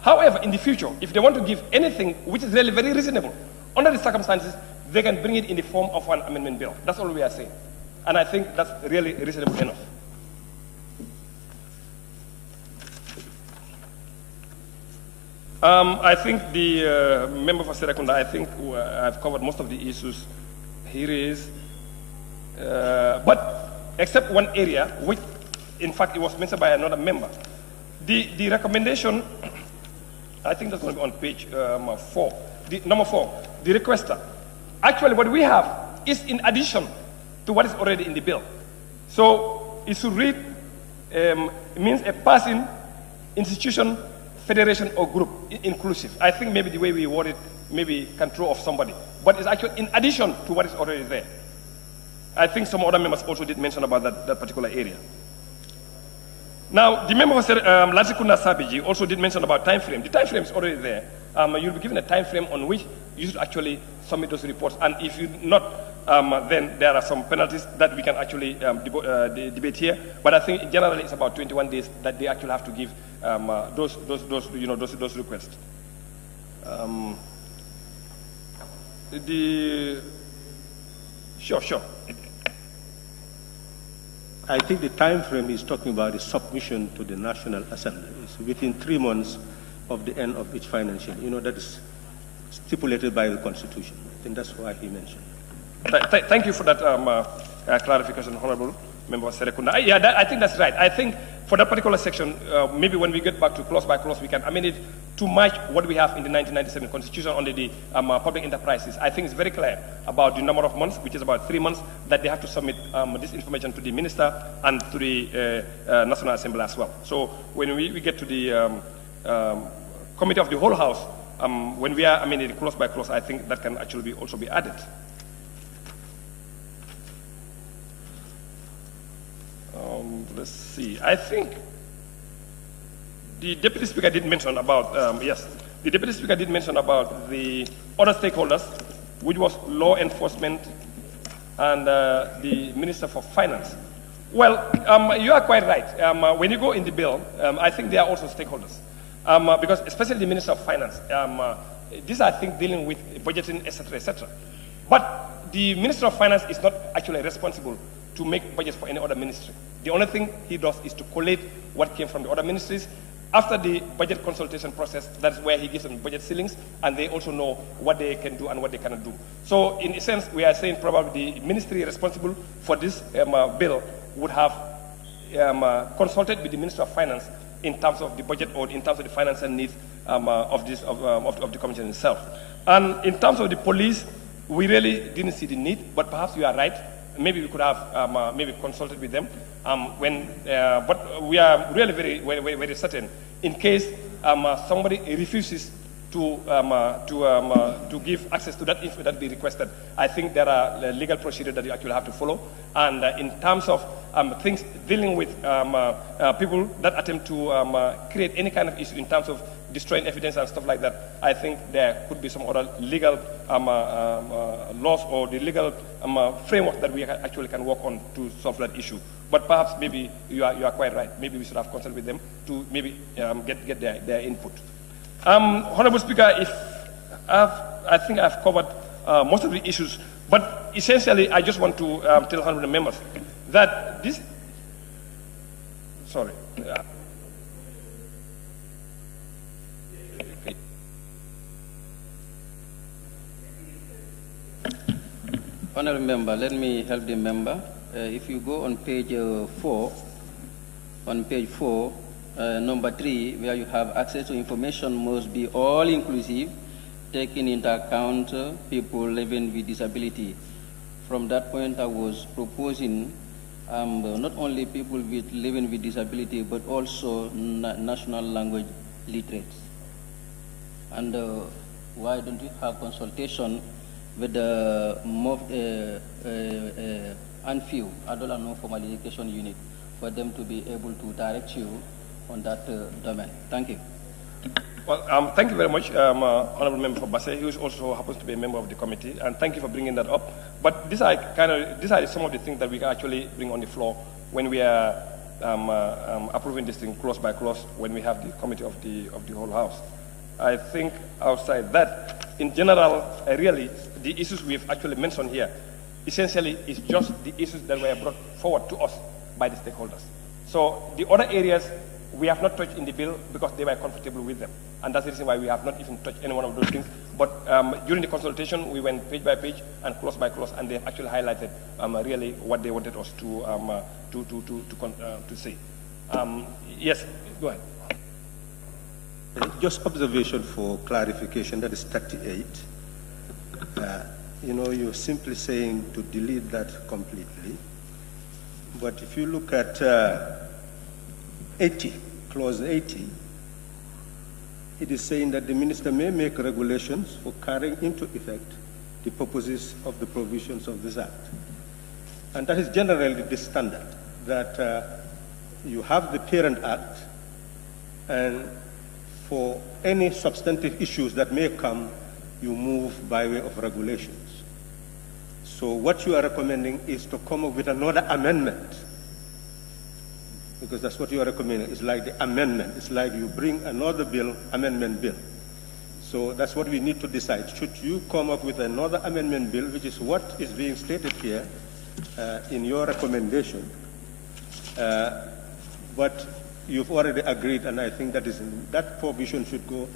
However, in the future, if they want to give anything which is really very reasonable, under the circumstances, they can bring it in the form of an amendment bill. That's all we are saying. And I think that's really reasonable enough. I think the member for Serekunda, I think I've covered most of the issues he raised. But except one area, which in fact it was mentioned by another member. The recommendation, I think that's going to be on page 4. Number 4, the requester. Actually, what we have is in addition to what is already in the bill. So it should read, means a person, institution, federation, or group, inclusive. I think maybe the way we word it maybe can throw off somebody. But it's actually in addition to what is already there. I think some other members also did mention about that particular area. Now, the member who said, Lazikunda Sabiji also did mention about time frame. The time frame is already there. You'll be given a time frame on which you should actually submit those reports. And if you not, then there are some penalties that we can actually debate here. But I think generally it's about 21 days that they actually have to give those requests. Sure. I think the time frame is talking about the submission to the National Assembly. It's within 3 months of the end of each financial. That is stipulated by the Constitution. I think that's why he mentioned. Thank you for that clarification, Honorable Member Serekunda. I think that's right. I think for that particular section, maybe when we get back to clause by clause, we can amend it to match what we have in the 1997 Constitution under the public enterprises. I think it's very clear about the number of months, which is about 3 months, that they have to submit this information to the minister and to the National Assembly as well. So when we get to the Committee of the Whole House, when we are amending clause by clause, I think that can actually also be added. Let's see. I think the Deputy Speaker did mention about, yes, the Deputy Speaker did mention about the other stakeholders, which was law enforcement and the Minister for Finance. Well, you are quite right. When you go in the bill, I think they are also stakeholders. Because especially the Minister of Finance, these are things dealing with budgeting, etc., etc. But the Minister of Finance is not actually responsible to make budgets for any other ministry. The only thing he does is to collate what came from the other ministries. After the budget consultation process, that's where he gives them budget ceilings, and they also know what they can do and what they cannot do. So in a sense, we are saying probably the ministry responsible for this bill would have consulted with the Minister of Finance in terms of the budget or in terms of the financial needs of the commission itself. And in terms of the police, we really didn't see the need, but perhaps you are right. Maybe we could have maybe consulted with them but we are really very certain in case somebody refuses to give access to that info that they requested. I think there are legal procedures that you actually have to follow. And in terms of things dealing with people that attempt to create any kind of issue in terms of destroying evidence and stuff like that, I think there could be some other legal laws or the legal framework that we actually can work on to solve that issue. But perhaps maybe you are quite right. Maybe we should have consulted with them to maybe get their input. Honorable Speaker, I think I've covered most of the issues, but essentially I just want to tell honorable members that this, sorry. Honorable member, let me help the member. If you go on page 4, number 3, where you have access to information must be all-inclusive, taking into account people living with disability. From that point, I was proposing not only people living with disability, but also national language literates. And why don't you have consultation with the ANFIU, Adult and Non-Formal Education Unit, for them to be able to direct you on that domain. Thank you. Well, thank you very much, Honorable Member for Basse, who also happens to be a member of the committee, and thank you for bringing that up. But these are some of the things that we can actually bring on the floor when we are approving this thing clause by clause when we have the committee of the whole house. I think outside that, in general, really, the issues we've actually mentioned here, essentially is just the issues that were brought forward to us by the stakeholders. So the other areas we have not touched in the bill because they were comfortable with them. And that's the reason why we have not even touched any one of those things. But during the consultation, we went page by page and clause by clause, and they actually highlighted really what they wanted us to say. Yes, go ahead. Just observation for clarification, that is 38. You know, you're simply saying to delete that completely. But if you look at 80, clause 80, it is saying that the minister may make regulations for carrying into effect the purposes of the provisions of this act. And that is generally the standard, that you have the Parent Act, and for any substantive issues that may come, you move by way of regulations. So what you are recommending is to come up with another amendment, because that's what you are recommending. It's like the amendment. It's like you bring another bill, amendment bill. So that's what we need to decide. Should you come up with another amendment bill, which is what is being stated here in your recommendation, but you've already agreed, and I think that provision should go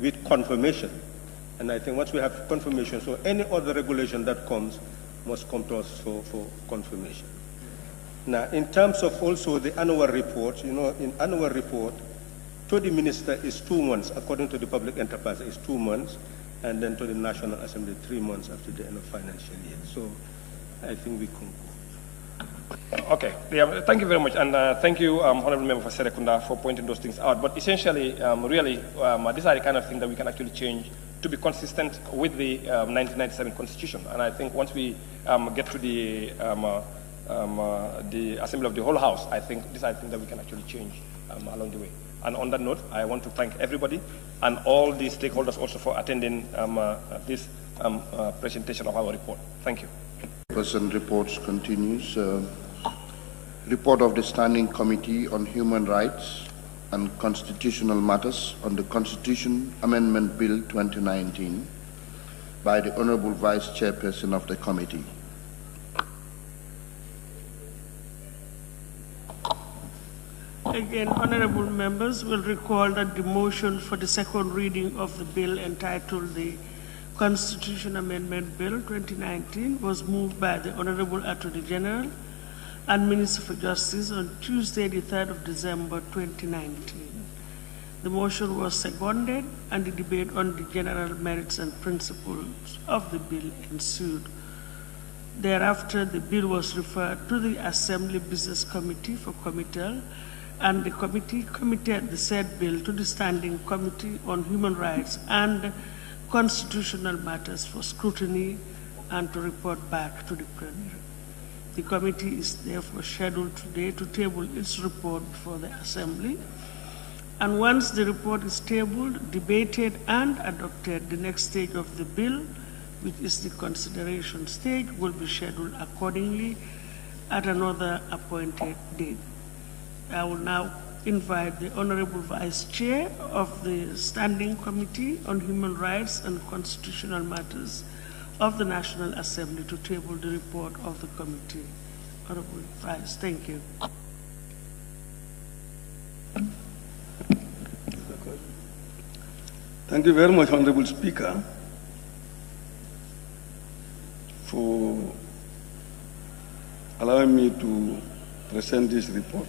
with confirmation And I think once we have confirmation, so any other regulation that comes must come to us for confirmation. Now, in terms of also the annual report, you know, in annual report, to the minister is 2 months, according to the public enterprise, is 2 months, and then to the National Assembly, 3 months after the end of financial year. So I think we conclude. Okay, yeah, thank you very much, and thank you, Honorable Member for Serekunda, for pointing those things out. But essentially, really, these are the kind of things that we can actually change to be consistent with the 1997 Constitution. And I think once we get to the Assembly of the whole House, I think these are things that we can actually change along the way. And on that note, I want to thank everybody and all the stakeholders also for attending this presentation of our report. Thank you. Person reports continues. Report of the Standing Committee on Human Rights and Constitutional Matters on the Constitution Amendment Bill 2019 by the Honorable Vice Chairperson of the Committee. Again, honorable members will recall that the motion for the second reading of the bill entitled the Constitution Amendment Bill 2019 was moved by the Honorable Attorney General and Minister for Justice on Tuesday, the 3rd of December 2019. The motion was seconded and the debate on the general merits and principles of the bill ensued. Thereafter, the bill was referred to the Assembly Business Committee for committal, and the committee committed the said bill to the Standing Committee on Human Rights and Constitutional Matters for scrutiny and to report back to the plenary. The committee is therefore scheduled today to table its report before the Assembly. And once the report is tabled, debated, and adopted, the next stage of the bill, which is the consideration stage, will be scheduled accordingly at another appointed date. I will now invite the Honorable Vice Chair of the Standing Committee on Human Rights and Constitutional Matters of the National Assembly to table the report of the committee. Honorable Vice, thank you. Thank you very much, Honorable Speaker, for allowing me to present this report.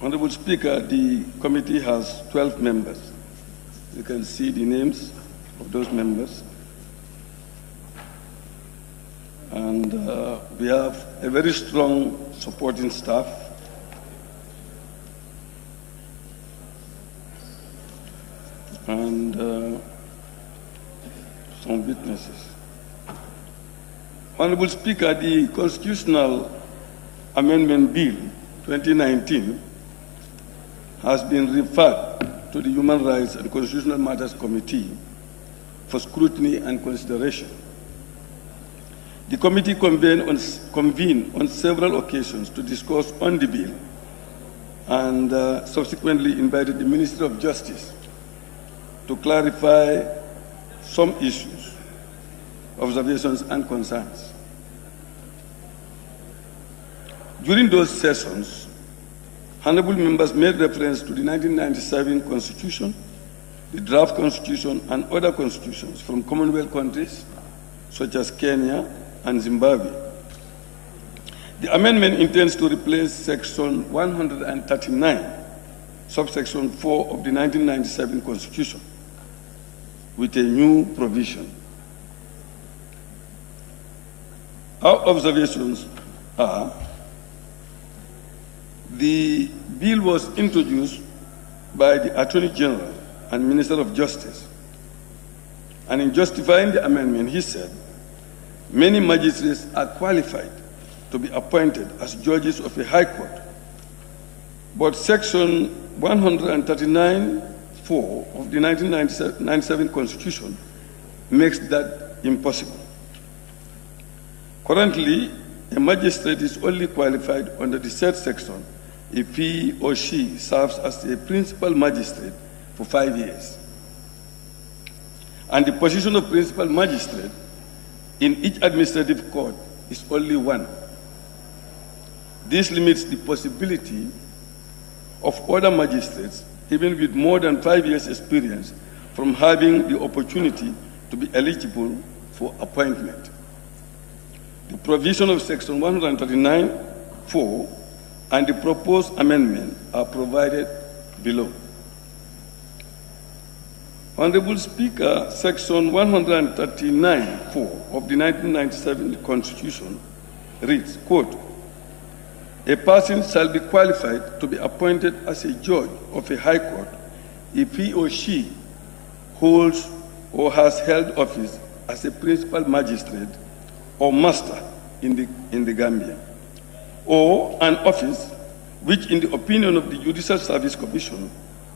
Honorable Speaker, the committee has 12 members. You can see the names of those members. And we have a very strong supporting staff. And some witnesses. Honorable Speaker, the Constitutional Amendment Bill 2019 has been referred to the Human Rights and Constitutional Matters Committee for scrutiny and consideration. The committee convened on several occasions to discuss on the bill and subsequently invited the Ministry of Justice to clarify some issues, observations, and concerns. During those sessions, honorable members made reference to the 1997 Constitution, the draft Constitution, and other constitutions from Commonwealth countries such as Kenya and Zimbabwe. The amendment intends to replace Section 139, subsection 4 of the 1997 Constitution with a new provision. Our observations are: the bill was introduced by the Attorney General and Minister of Justice, and in justifying the amendment, he said, many magistrates are qualified to be appointed as judges of a high court, but Section 139(4) of the 1997 Constitution makes that impossible. Currently, a magistrate is only qualified under the said section if he or she serves as a principal magistrate for 5 years. And the position of principal magistrate in each administrative court is only one. This limits the possibility of other magistrates, even with more than 5 years' experience, from having the opportunity to be eligible for appointment. The provision of Section 139(4) and the proposed amendment are provided below. Honorable Speaker, Section 139(4) of the 1997 Constitution reads, quote, "A person shall be qualified to be appointed as a judge of a high court if he or she holds or has held office as a principal magistrate or master in the Gambia, or an office which, in the opinion of the Judicial Service Commission,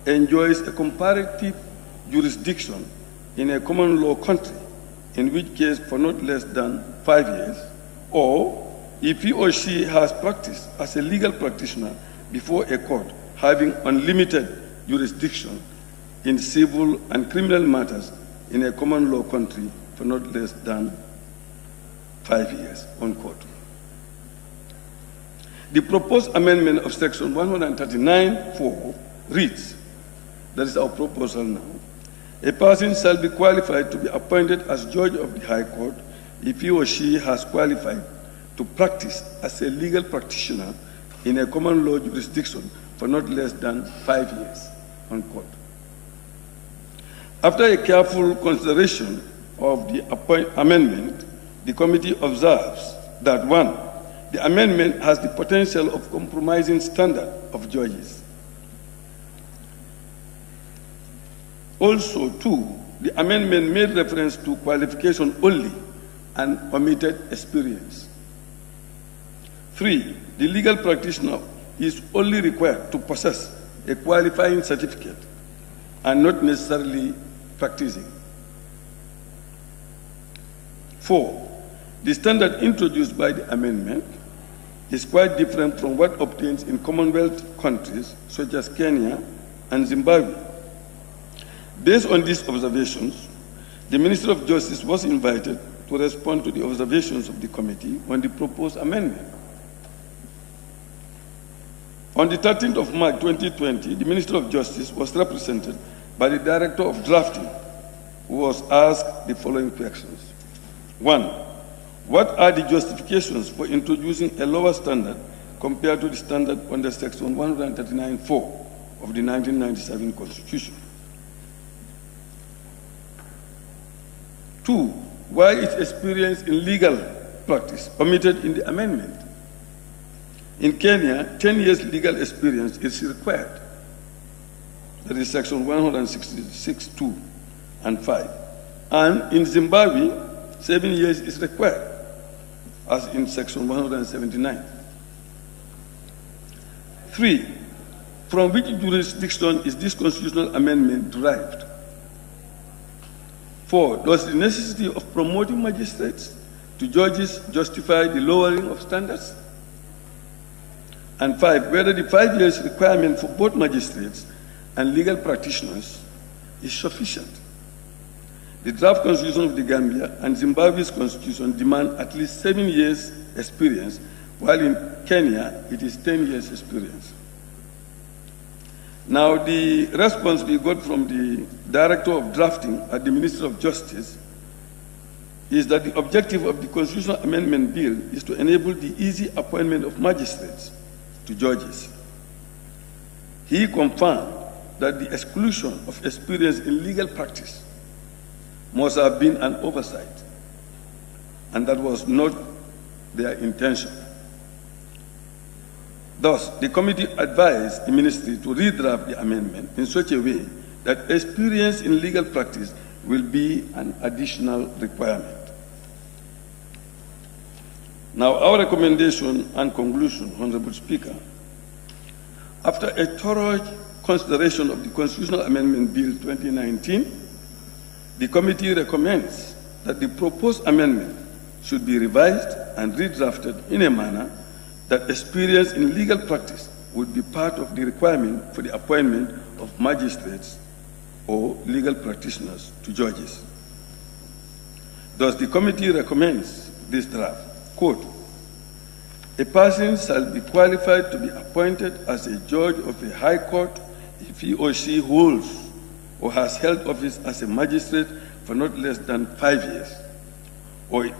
enjoys a comparative jurisdiction in a common law country, in which case for not less than 5 years, or if he or she has practiced as a legal practitioner before a court having unlimited jurisdiction in civil and criminal matters in a common law country for not less than 5 years," unquote. The proposed amendment of Section 139(4) reads, that is our proposal now, "A person shall be qualified to be appointed as judge of the High Court if he or she has qualified to practice as a legal practitioner in a common law jurisdiction for not less than 5 years," unquote. After a careful consideration of the amendment, the committee observes that 1, the amendment has the potential of compromising standard of judges. Also, 2, the amendment made reference to qualification only and omitted experience. 3, the legal practitioner is only required to possess a qualifying certificate and not necessarily practicing. 4, the standard introduced by the amendment is quite different from what obtains in Commonwealth countries such as Kenya and Zimbabwe. Based on these observations, the Minister of Justice was invited to respond to the observations of the committee on the proposed amendment. On the 13th of March 2020, the Minister of Justice was represented by the Director of Drafting, who was asked the following questions. 1, what are the justifications for introducing a lower standard compared to the standard under Section 139(4) of the 1997 Constitution? 2, why is experience in legal practice omitted in the amendment? In Kenya, 10 years legal experience is required. That is Section 166(2) and 5. And in Zimbabwe, 7 years is required, as in Section 179. 3, from which jurisdiction is this constitutional amendment derived? 4, does the necessity of promoting magistrates to judges justify the lowering of standards? And 5, whether the 5 years requirement for both magistrates and legal practitioners is sufficient. The draft constitution of the Gambia and Zimbabwe's constitution demand at least 7 years experience, while in Kenya it is 10 years experience. Now, the response we got from the Director of Drafting at the Ministry of Justice is that the objective of the Constitutional Amendment Bill is to enable the easy appointment of magistrates to judges. He confirmed that the exclusion of experience in legal practice must have been an oversight, and that was not their intention. Thus, the committee advised the ministry to redraft the amendment in such a way that experience in legal practice will be an additional requirement. Now, our recommendation and conclusion, Honorable Speaker, after a thorough consideration of the Constitutional Amendment Bill 2019, the committee recommends that the proposed amendment should be revised and redrafted in a manner that experience in legal practice would be part of the requirement for the appointment of magistrates or legal practitioners to judges. Thus, the committee recommends this draft. Quote, A person shall be qualified to be appointed as a judge of a high court if he or she holds or has held office as a magistrate for not less than 5 years, or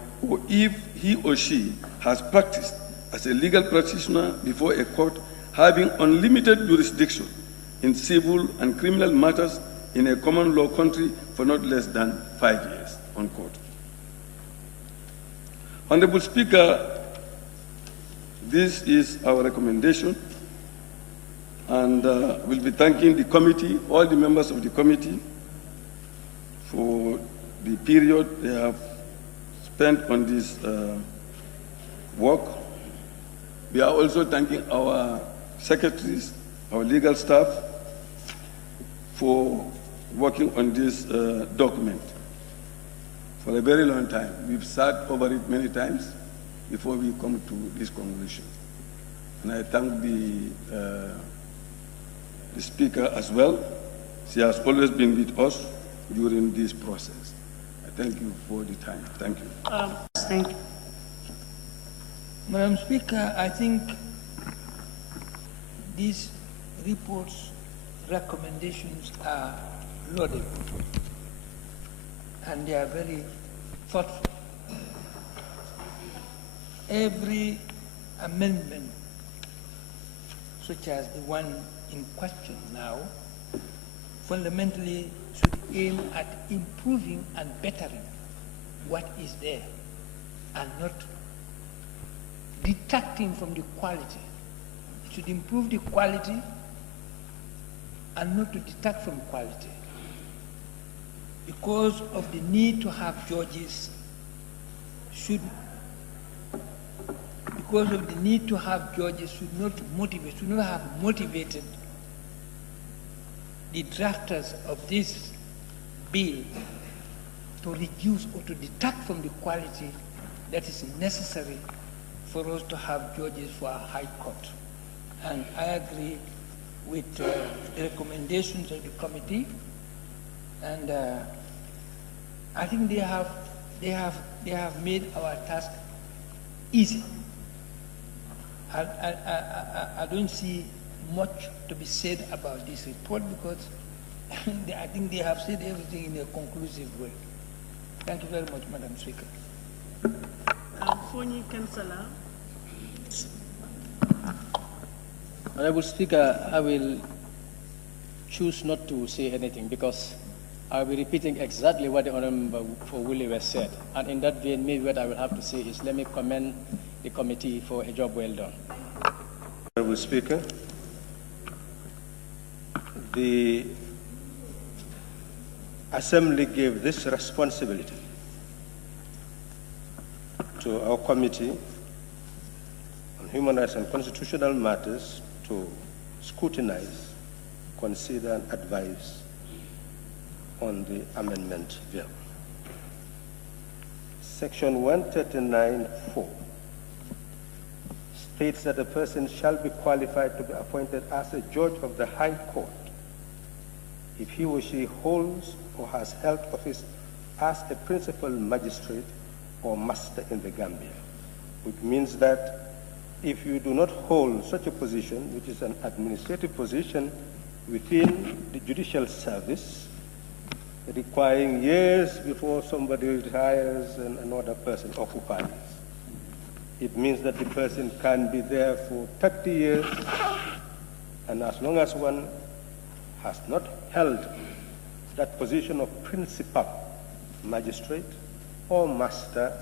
if he or she has practiced as a legal practitioner before a court having unlimited jurisdiction in civil and criminal matters in a common law country for not less than 5 years, unquote. Honorable Speaker, this is our recommendation, and we'll be thanking the committee, all the members of the committee, for the period they have spent on this work. We are also thanking our secretaries, our legal staff, for working on this document for a very long time. We've sat over it many times before we come to this conclusion. And I thank the Speaker as well. She has always been with us during this process. I thank you for the time. Thank you. Thank you. Madam Speaker, I think these reports, recommendations are laudable, and they are very thoughtful. Every amendment, such as the one in question now, fundamentally should aim at improving and bettering what is there, and not detracting from the quality. It should improve the quality and not to detract from quality. Because of the need to have judges should not have motivated the drafters of this bill to reduce or to detract from the quality that is necessary for us to have judges for our High Court. And I agree with the recommendations of the committee, and I think they have made our task easy. I don't see much to be said about this report because I think they have said everything in a conclusive way. Thank you very much, Madam Speaker. Fonyi Councillor. Honorable Speaker, I will choose not to say anything because I'll be repeating exactly what the Honorable Member for Willie West said. And in that vein, maybe what I will have to say is let me commend the committee for a job well done. Honorable Speaker, the Assembly gave this responsibility to our Committee on Human Rights and Constitutional Matters to scrutinize, consider, and advise on the amendment bill. Section 139(4) states that a person shall be qualified to be appointed as a judge of the High Court if he or she holds or has held office as a principal magistrate or master in the Gambia, which means that if you do not hold such a position, which is an administrative position within the judicial service, requiring years before somebody retires and another person occupies, it means that the person can be there for 30 years, and as long as one has not held that position of principal magistrate or master,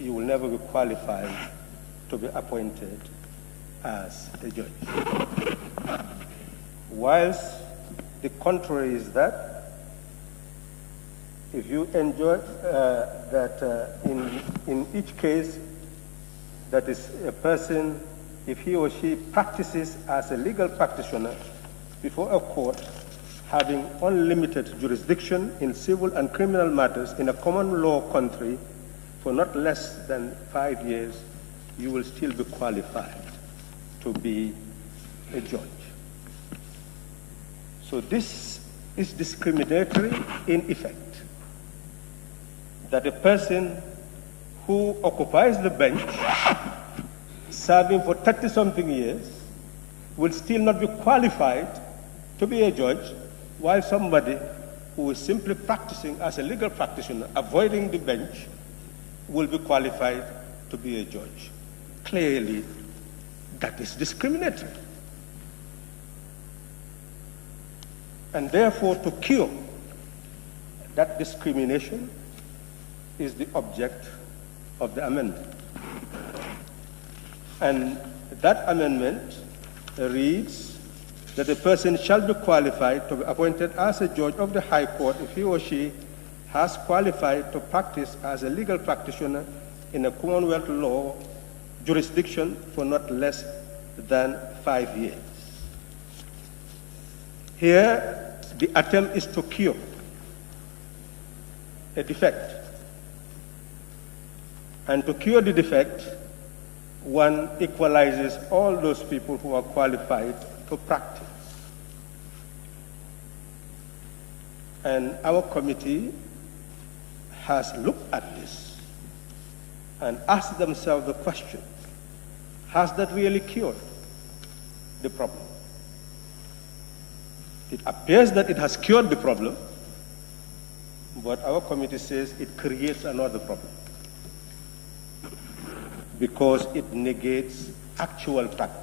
you will never be qualified to be appointed as a judge. Whilst the contrary is that if you enjoy in each case, that is a person, if he or she practices as a legal practitioner before a court, having unlimited jurisdiction in civil and criminal matters in a common law country for not less than 5 years, you will still be qualified to be a judge. So this is discriminatory in effect, that a person who occupies the bench serving for 30-something years will still not be qualified to be a judge, while somebody who is simply practicing as a legal practitioner, avoiding the bench, will be qualified to be a judge. Clearly, that is discriminatory. And therefore, to cure that discrimination is the object of the amendment. And that amendment reads that a person shall be qualified to be appointed as a judge of the High Court if he or she has qualified to practice as a legal practitioner in a Commonwealth law jurisdiction for not less than 5 years. Here, the attempt is to cure a defect. And to cure the defect, one equalizes all those people who are qualified to practice. And our committee has looked at this and asked themselves the question, has that really cured the problem? It appears that it has cured the problem, but our committee says it creates another problem because it negates actual practice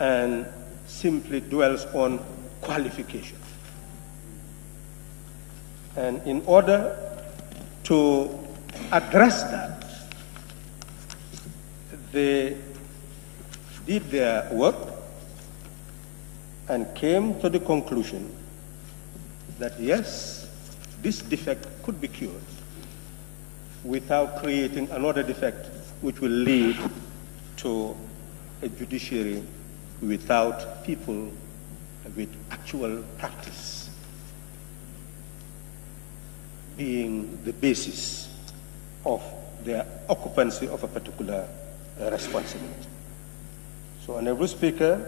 and simply dwells on qualification. And in order to address that, they did their work and came to the conclusion that yes, this defect could be cured without creating another defect which will lead to a judiciary without people with actual practice being the basis of their occupancy of a particular responsibility. So, Honorable Speaker,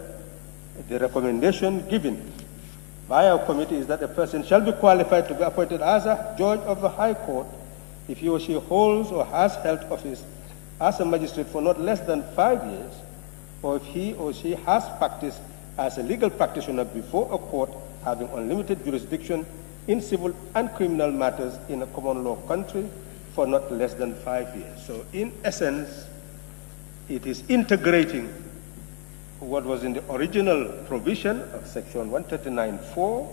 the recommendation given by our committee is that a person shall be qualified to be appointed as a judge of the High Court if he or she holds or has held office as a magistrate for not less than 5 years, or if he or she has practiced as a legal practitioner before a court having unlimited jurisdiction in civil and criminal matters in a common law country for not less than 5 years. So in essence, it is integrating what was in the original provision of Section 139(4)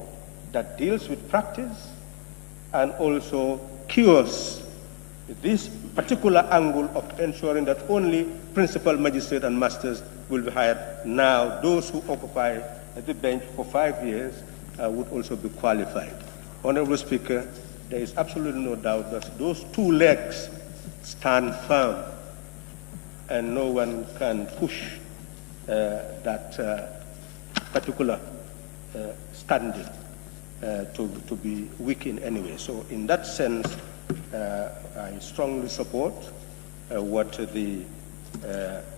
that deals with practice and also cures this particular angle of ensuring that only principal magistrate and masters will be hired. Now, those who occupy the bench for 5 years would also be qualified. Honorable Speaker, there is absolutely no doubt that those two legs stand firm and no one can push that particular standing to be weak in any way. So in that sense, I strongly support what the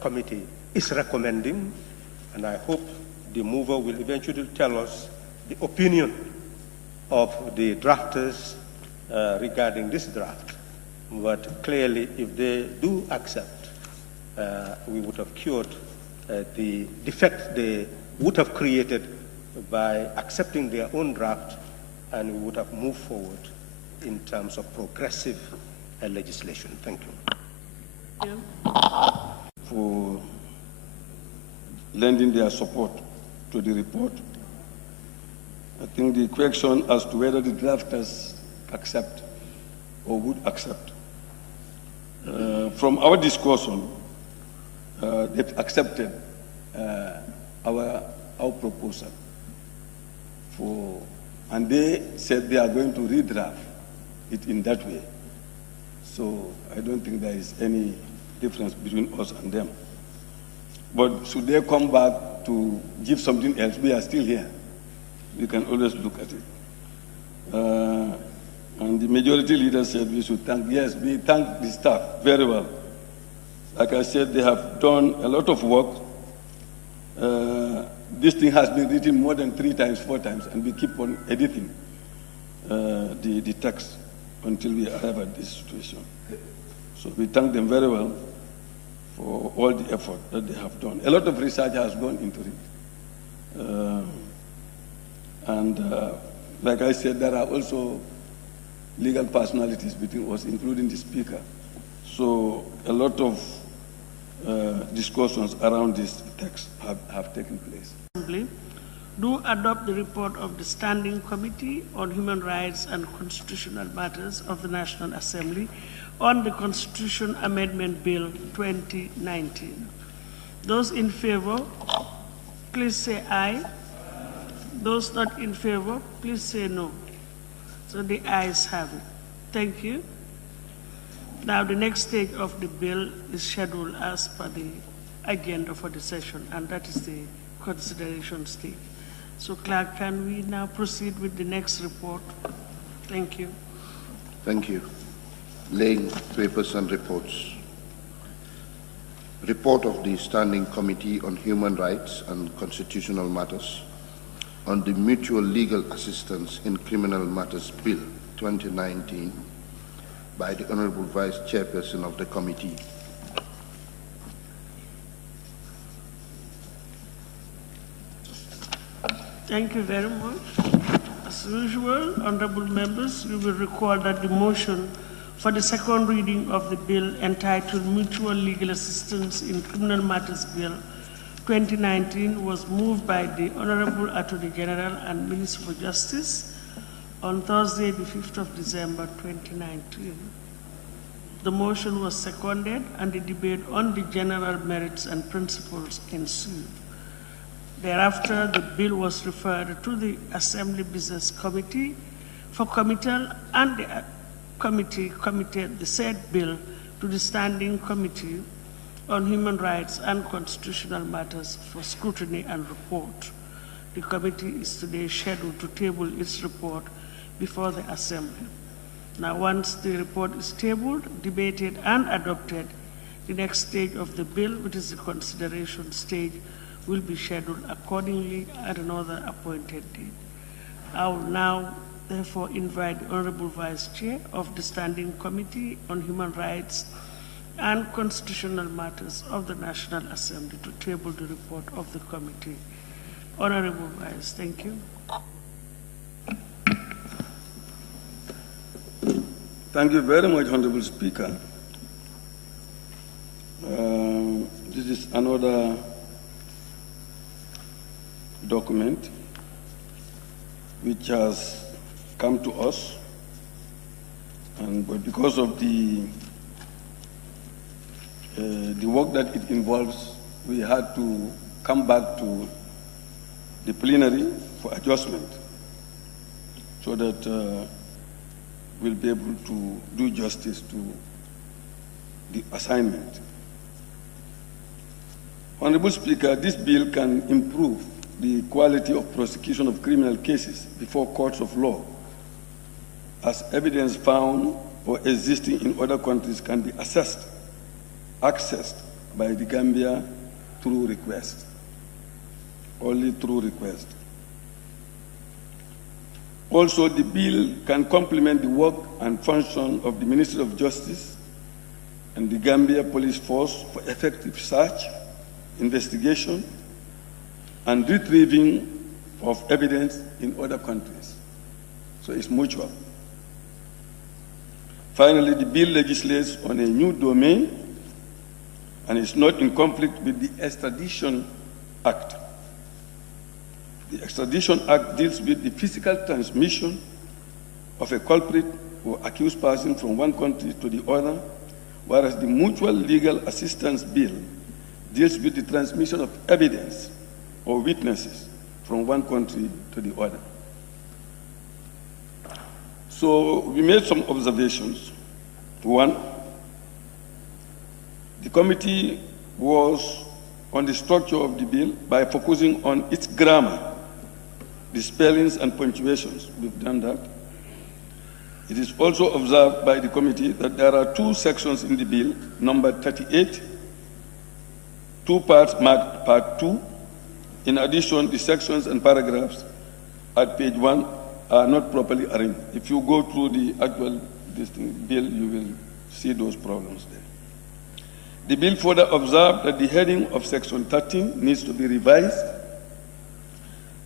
committee is recommending, and I hope the mover will eventually tell us the opinion of the drafters regarding this draft. But clearly, if they do accept, we would have cured the defect they would have created by accepting their own draft, and we would have moved forward in terms of progressive legislation. Thank you. For lending their support to the report. I think the question as to whether the drafters accept or would accept. From our discussion, they've accepted our proposal, and they said they are going to redraft it in that way. So I don't think there is any difference between us and them. But should they come back to give something else, we are still here. We can always look at it. And the majority leader said we should thank, yes, we thank the staff very well. Like I said, they have done a lot of work. This thing has been written more than 3 times, 4 times, and we keep on editing the text until we arrive at this situation. So we thank them very well. for all the effort that they have done. A lot of research has gone into it. Like I said, there are also legal personalities between us, including the Speaker. So a lot of discussions around this text have taken place. Assembly do adopt the report of the Standing Committee on Human Rights and Constitutional Matters of the National Assembly on the Constitution Amendment Bill 2019. Those in favor, please say aye. Those not in favor, please say no. So the ayes have it. Thank you. Now the next stage of the bill is scheduled as per the agenda for the session, and that is the consideration stage. So Clerk, can we now proceed with the next report? Thank you. Thank you. Laying papers and reports. Report of the Standing Committee on Human Rights and Constitutional Matters on the Mutual Legal Assistance in Criminal Matters Bill 2019 by the Honorable Vice Chairperson of the Committee. Thank you very much. As usual, honorable members, we will record that the motion for the second reading of the bill entitled Mutual Legal Assistance in Criminal Matters Bill 2019 was moved by the Honorable Attorney General and Minister for Justice on Thursday, the 5th of December 2019. The motion was seconded and the debate on the general merits and principles ensued. Thereafter, the bill was referred to the Assembly Business Committee for committal, and the committee committed the said bill to the Standing Committee on Human Rights and Constitutional Matters for scrutiny and report. The committee is today scheduled to table its report before the Assembly. Now, once the report is tabled, debated, and adopted, the next stage of the bill, which is the consideration stage, will be scheduled accordingly at another appointed date. I will now therefore invite the Honorable Vice Chair of the Standing Committee on Human Rights and Constitutional Matters of the National Assembly to table the report of the committee. Honorable Vice, thank you. Thank you very much, Honorable Speaker. This is another document which has come to us, but because of the work that it involves, we had to come back to the plenary for adjustment so that we'll be able to do justice to the assignment. Honorable Speaker, this bill can improve the quality of prosecution of criminal cases before courts of law, as evidence found or existing in other countries can be accessed by the Gambia through request, only through request. Also, the bill can complement the work and function of the Ministry of Justice and the Gambia Police Force for effective search, investigation, and retrieving of evidence in other countries. So it's mutual. Finally, the bill legislates on a new domain and is not in conflict with the Extradition Act. The Extradition Act deals with the physical transmission of a culprit or accused person from one country to the other, whereas the Mutual Legal Assistance Bill deals with the transmission of evidence or witnesses from one country to the other. So we made some observations. One, the committee was on the structure of the bill by focusing on its grammar, the spellings and punctuations. We've done that. It is also observed by the committee that there are two sections in the bill, number 38, two parts marked Part 2. In addition, the sections and paragraphs at page 1 are not properly arranged. If you go through the actual bill, you will see those problems there. The bill further observed that the heading of Section 13 needs to be revised,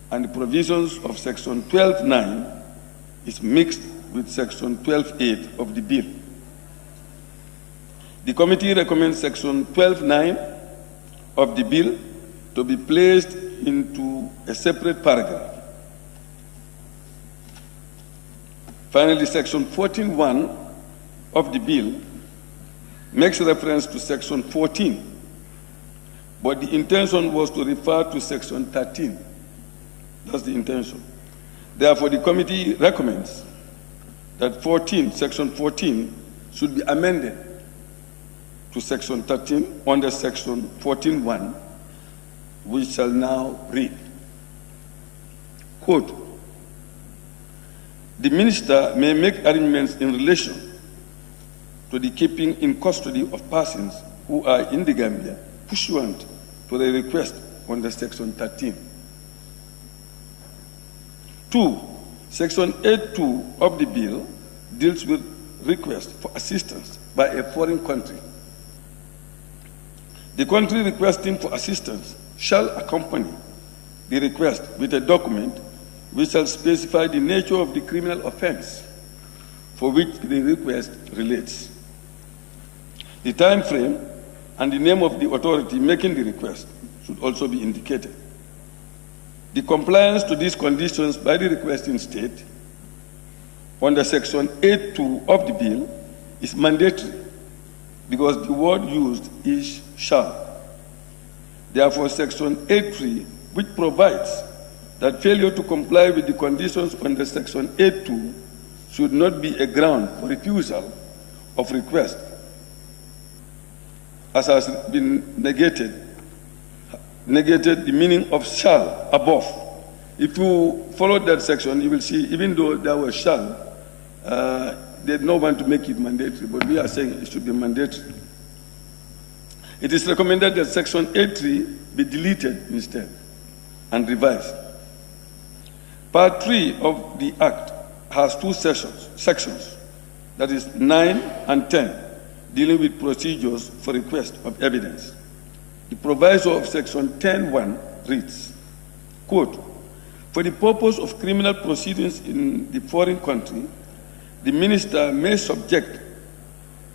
and the provisions of Section 12.9 is mixed with Section 12.8 of the bill. The committee recommends Section 12.9 of the bill to be placed into a separate paragraph. Finally, Section 14.1 of the bill makes reference to Section 14, but the intention was to refer to Section 13. That's the intention. Therefore, the committee recommends that Section 14 should be amended to Section 13 under Section 14.1, which shall now read, quote, the minister may make arrangements in relation to the keeping in custody of persons who are in the Gambia pursuant to the request under Section 13. 2. Section 8.2 of the bill deals with requests for assistance by a foreign country. The country requesting for assistance shall accompany the request with a document which shall specify the nature of the criminal offense for which the request relates, the time frame, and the name of the authority making the request should also be indicated. The compliance to these conditions by the requesting state under Section 8.2 of the bill is mandatory because the word used is shall. Therefore, Section 8.3, which provides that failure to comply with the conditions under Section 8.2 should not be a ground for refusal of request, as has been negated the meaning of shall above. If you follow that section, you will see, even though there was shall, they don't want to make it mandatory, but we are saying it should be mandatory. It is recommended that Section 8.3 be deleted instead and revised. Part 3 of the Act has two sections, that is 9 and 10, dealing with procedures for request of evidence. The proviso of Section 10.1 reads, quote, for the purpose of criminal proceedings in the foreign country, the minister may subject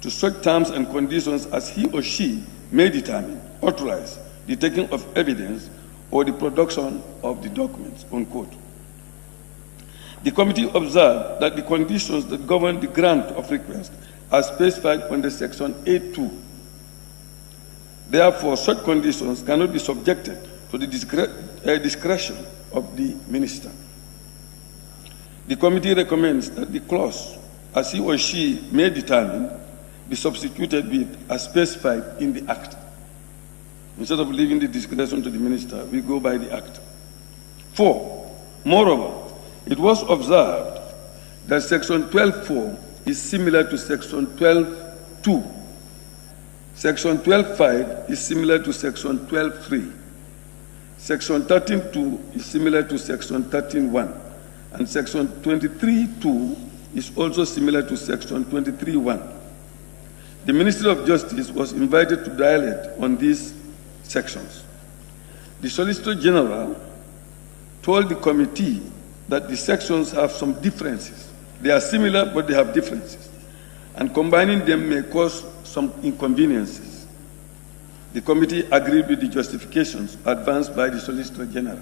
to such terms and conditions as he or she may determine, authorize the taking of evidence or the production of the documents, unquote. The committee observed that the conditions that govern the grant of request are specified under Section 8.2. Therefore, such conditions cannot be subjected to the discretion of the minister. The committee recommends that the clause, as he or she may determine, be substituted with as specified in the Act. Instead of leaving the discretion to the minister, we go by the Act. 4. Moreover, it was observed that Section 12.4 is similar to Section 12.2. Section 12.5 is similar to Section 12.3. Section 13.2 is similar to Section 13.1. And Section 23.2 is also similar to Section 23.1. The Ministry of Justice was invited to dilate on these sections. The Solicitor General told the committee that the sections have some differences. They are similar, but they have differences. And combining them may cause some inconveniences. The committee agreed with the justifications advanced by the Solicitor General,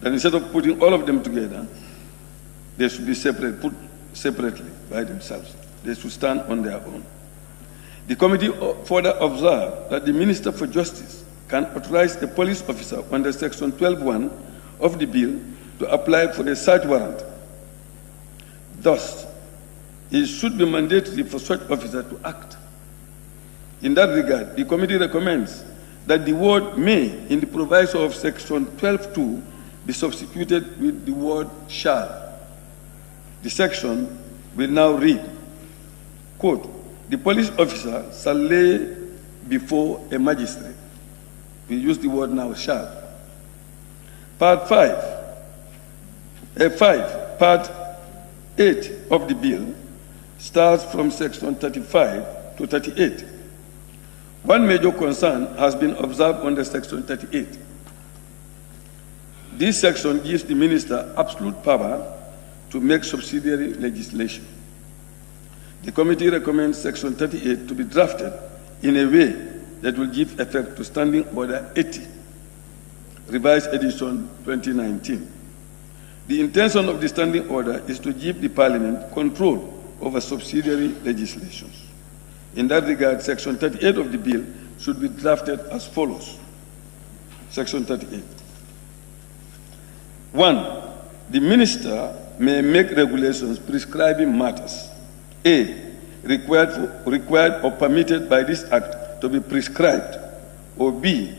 that instead of putting all of them together, they should be put separately by themselves. They should stand on their own. The committee further observed that the Minister for Justice can authorize a police officer under Section 12.1 of the bill to apply for a search warrant. Thus, it should be mandatory for such officer to act. In that regard, the committee recommends that the word may in the proviso of Section 12.2 be substituted with the word shall. The section will now read, quote, the police officer shall lay before a magistrate. We use the word now shall. Part 8 of the bill starts from Section 35 to 38. One major concern has been observed under Section 38. This section gives the minister absolute power to make subsidiary legislation. The committee recommends Section 38 to be drafted in a way that will give effect to Standing Order 80, Revised Edition 2019. The intention of the Standing Order is to give the Parliament control over subsidiary legislations. In that regard, Section 38 of the bill should be drafted as follows. Section 38. 1. The minister may make regulations prescribing matters. A. Required or permitted by this Act to be prescribed. Or B.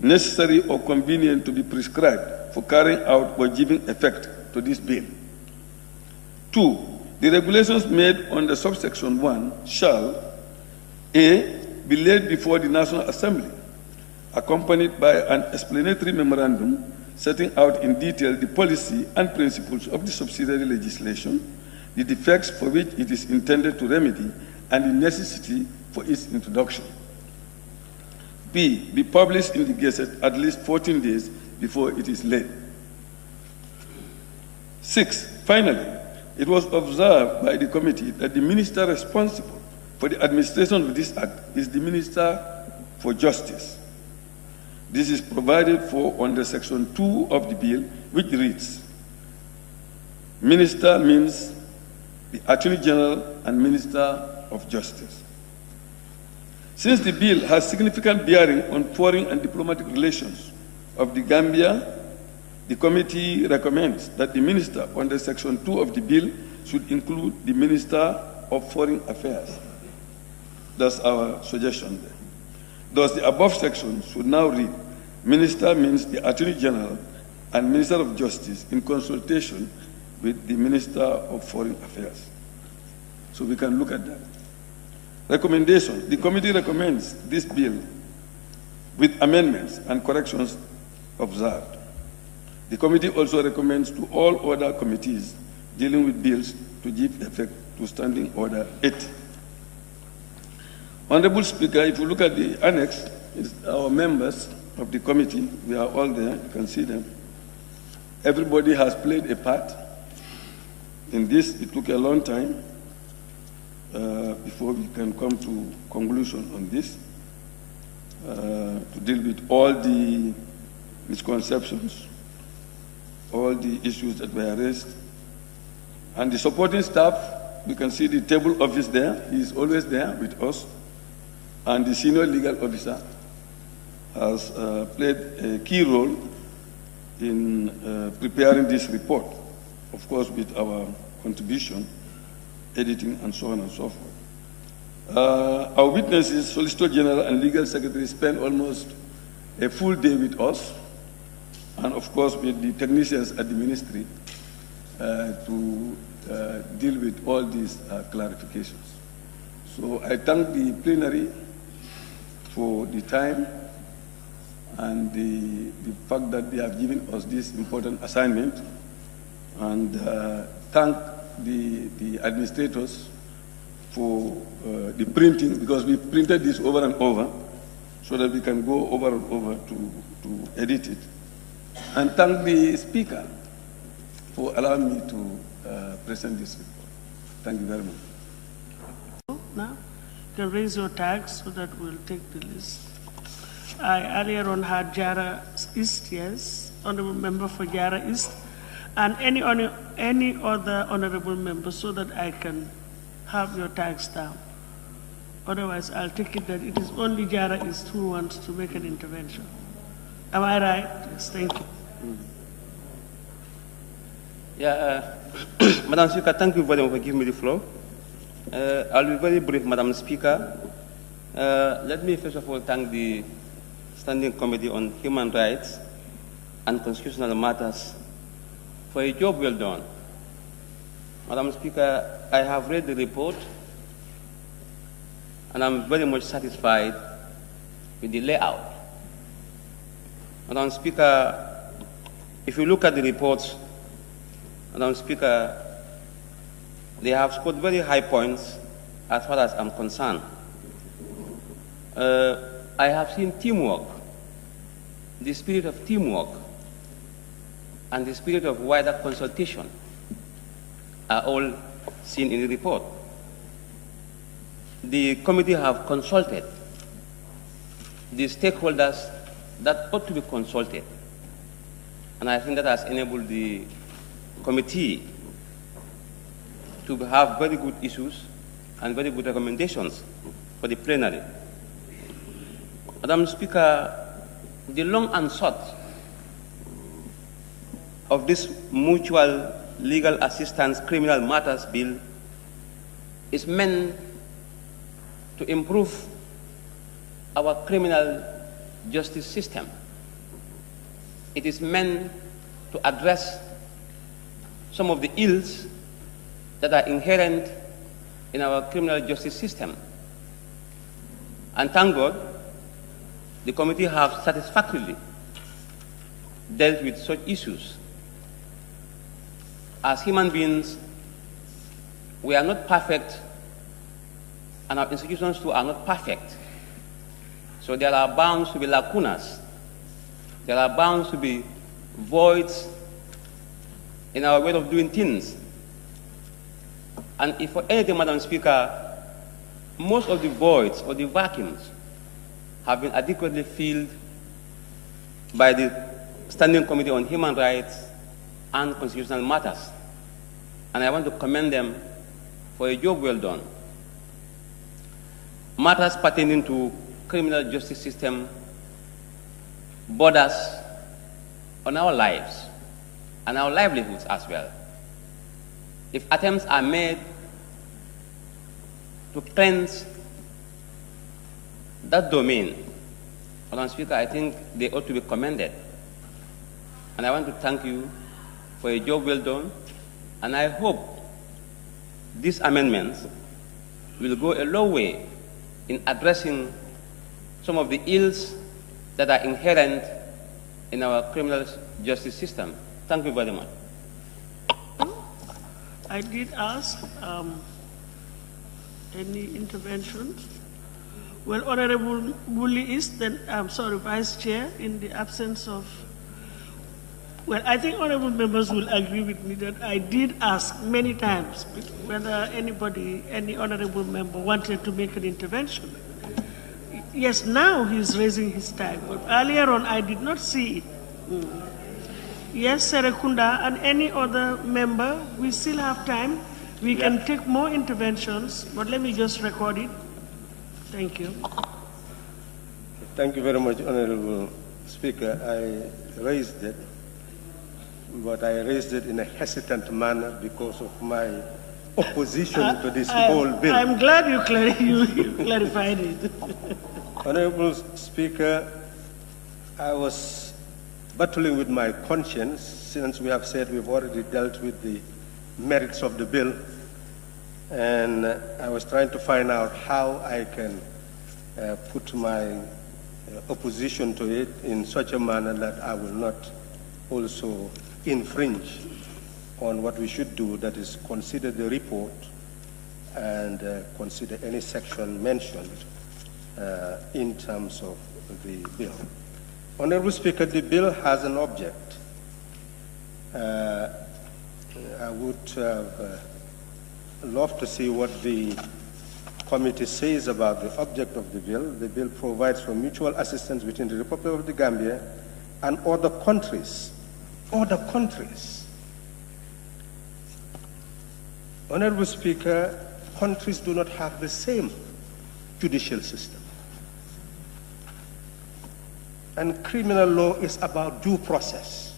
Necessary or convenient to be prescribed for carrying out or giving effect to this bill. 2. The regulations made under subsection 1 shall A. Be laid before the National Assembly, accompanied by an explanatory memorandum setting out in detail the policy and principles of the subsidiary legislation, the defects for which it is intended to remedy, and the necessity for its introduction. B. Be published in the Gazette at least 14 days before it is laid. 6. Finally, it was observed by the committee that the minister responsible for the administration of this Act is the Minister for Justice. This is provided for under Section 2 of the bill, which reads, Minister means the Attorney General and Minister of Justice. Since the bill has significant bearing on foreign and diplomatic relations of the Gambia, the committee recommends that the minister under Section 2 of the bill should include the Minister of Foreign Affairs. That's our suggestion there. Thus, the above section should now read, Minister means the Attorney General and Minister of Justice in consultation with the Minister of Foreign Affairs. So we can look at that. Recommendation. The committee recommends this bill with amendments and corrections observed. The committee also recommends to all other committees dealing with bills to give effect to Standing Order 8. Honorable Speaker, if you look at the annex, it's our members of the committee, we are all there, you can see them. Everybody has played a part in this. It took a long time before we can come to conclusion on this, to deal with all the misconceptions, all the issues that were raised. And the supporting staff, we can see the table office there, he is always there with us. And the senior legal officer has played a key role in preparing this report, of course with our contribution, editing, and so on and so forth. Our witnesses, Solicitor General and Legal Secretary, spent almost a full day with us, and of course with the technicians at the ministry to deal with all these clarifications. So I thank the plenary for the time and the fact that they have given us this important assignment, and thank the administrators for the printing, because we printed this over and over so that we can go over and over to edit it. And thank the speaker for allowing me to present this report. Thank you very much. Now, you can raise your tags so that we'll take the list. I earlier on had Jara East, yes, honorable member for Jara East, and any other honorable member, so that I can have your tags down. Otherwise, I'll take it that it is only Jara East who wants to make an intervention. Am I right? Yes, thank you. Yeah, Madam Speaker, thank you very much for giving me the floor. I'll be very brief, Madam Speaker. Let me first of all thank the Standing Committee on Human Rights and Constitutional Matters for a job well done. Madam Speaker, I have read the report and I'm very much satisfied with the layout. Madam Speaker, if you look at the reports, Madam Speaker, they have scored very high points as far as I'm concerned. I have seen teamwork, the spirit of teamwork, and the spirit of wider consultation are all seen in the report. The committee have consulted the stakeholders that ought to be consulted. And I think that has enabled the committee to have very good issues and very good recommendations for the plenary. Madam Speaker, the long and short of this mutual legal assistance criminal matters bill is meant to improve our criminal justice system. It is meant to address some of the ills that are inherent in our criminal justice system. And thank God, the committee have satisfactorily dealt with such issues. As human beings, we are not perfect, and our institutions too are not perfect. So there are bound to be lacunas. There are bound to be voids in our way of doing things. And if for anything, Madam Speaker, most of the voids or the vacuums have been adequately filled by the Standing Committee on Human Rights and Constitutional Matters. And I want to commend them for a job well done. Matters pertaining to criminal justice system borders on our lives and our livelihoods as well. If attempts are made to cleanse that domain, Madam Speaker, I think they ought to be commended. And I want to thank you for a job well done, and I hope these amendments will go a long way in addressing some of the ills that are inherent in our criminal justice system. Thank you very much. I did ask any interventions. Well, Honorable Woolley is then, I'm sorry, Vice Chair, in the absence of, well, I think honorable members will agree with me that I did ask many times whether anybody, any honorable member wanted to make an intervention. Yes, now he's raising his time, but earlier on I did not see it. Yes, Serekunda and any other member, we still have time. We can take more interventions, but let me just record it. Thank you. Thank you very much, Honorable Speaker. I raised it, but I raised it in a hesitant manner because of my opposition to this whole bill. I'm glad you clarified it. Honorable Speaker, I was battling with my conscience since we have said we've already dealt with the merits of the bill, and I was trying to find out how I can put my opposition to it in such a manner that I will not also infringe on what we should do, that is consider the report and consider any section mentioned in terms of the bill. Honorable Speaker, the bill has an object. I would have loved to see what the committee says about the object of the bill. The bill provides for mutual assistance between the Republic of the Gambia and other countries. Other countries. Honorable Speaker, countries do not have the same judicial system. And criminal law is about due process.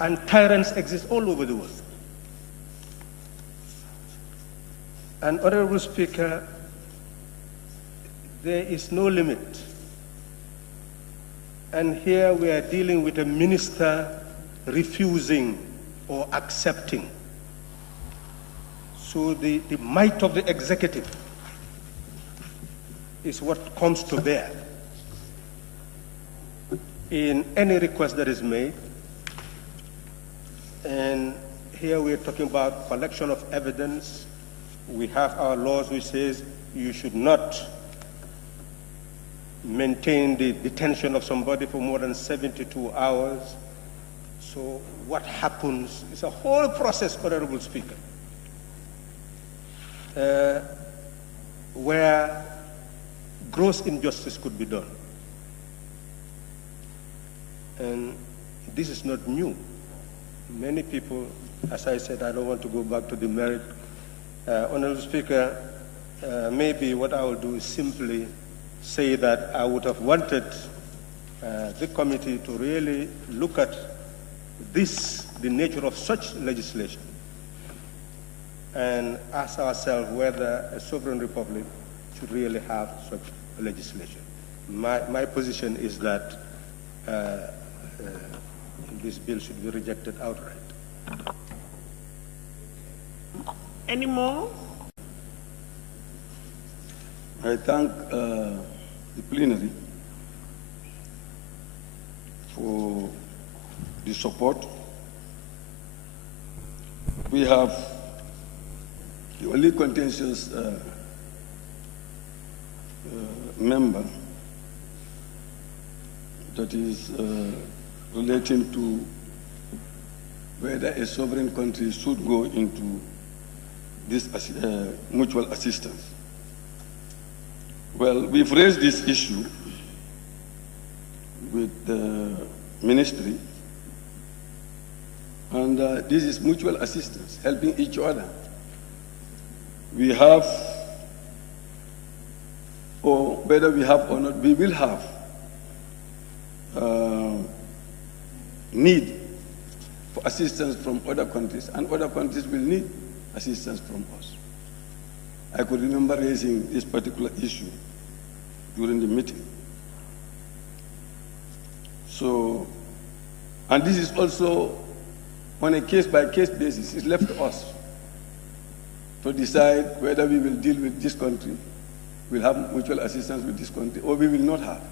And tyrants exist all over the world. And Honorable Speaker, there is no limit. And here we are dealing with a minister refusing or accepting. So the might of the executive is what comes to bear in any request that is made. And here we're talking about collection of evidence. We have our laws which says you should not maintain the detention of somebody for more than 72 hours. So what happens is a whole process, Honorable Speaker, where gross injustice could be done. And this is not new. Many people, as I said, I don't want to go back to the merit. Honorable Speaker, maybe what I will do is simply say that I would have wanted the committee to really look at this, the nature of such legislation, and ask ourselves whether a sovereign republic should really have such legislation. My position is that this bill should be rejected outright. Any more? I thank the plenary for the support. We have the only contentious member that is relating to whether a sovereign country should go into this mutual assistance. Well, we've raised this issue with the ministry, and this is mutual assistance, helping each other. We have, or whether we have or not, we will have need for assistance from other countries, and other countries will need assistance from us. I could remember raising this particular issue during the meeting. So, and this is also on a case-by-case basis. It's left to us to decide whether we will deal with this country, we'll have mutual assistance with this country, or we will not have.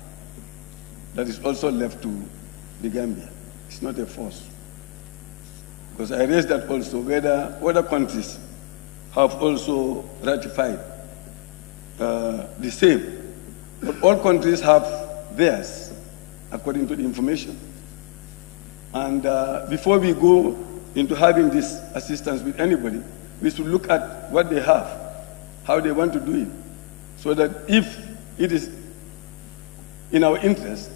That is also left to the Gambia. It's not a force. Because I raised that also, whether other countries have also ratified the same. But all countries have theirs, according to the information. And before we go into having this assistance with anybody, we should look at what they have, how they want to do it, so that if it is in our interest,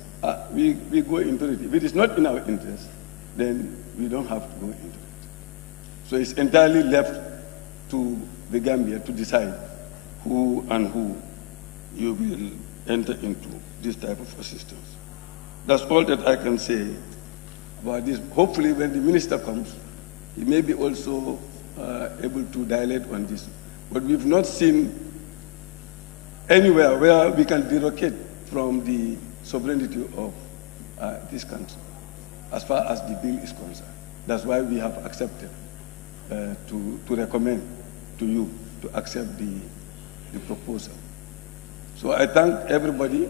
we go into it. If it is not in our interest, then we don't have to go into it. So it's entirely left to the Gambia to decide who and who you will enter into this type of assistance. That's all that I can say about this. Hopefully when the minister comes, he may be also able to dilate on this. But we've not seen anywhere where we can derogate from the sovereignty of this country as far as the bill is concerned. That's why we have accepted to recommend to you to accept the proposal. So I thank everybody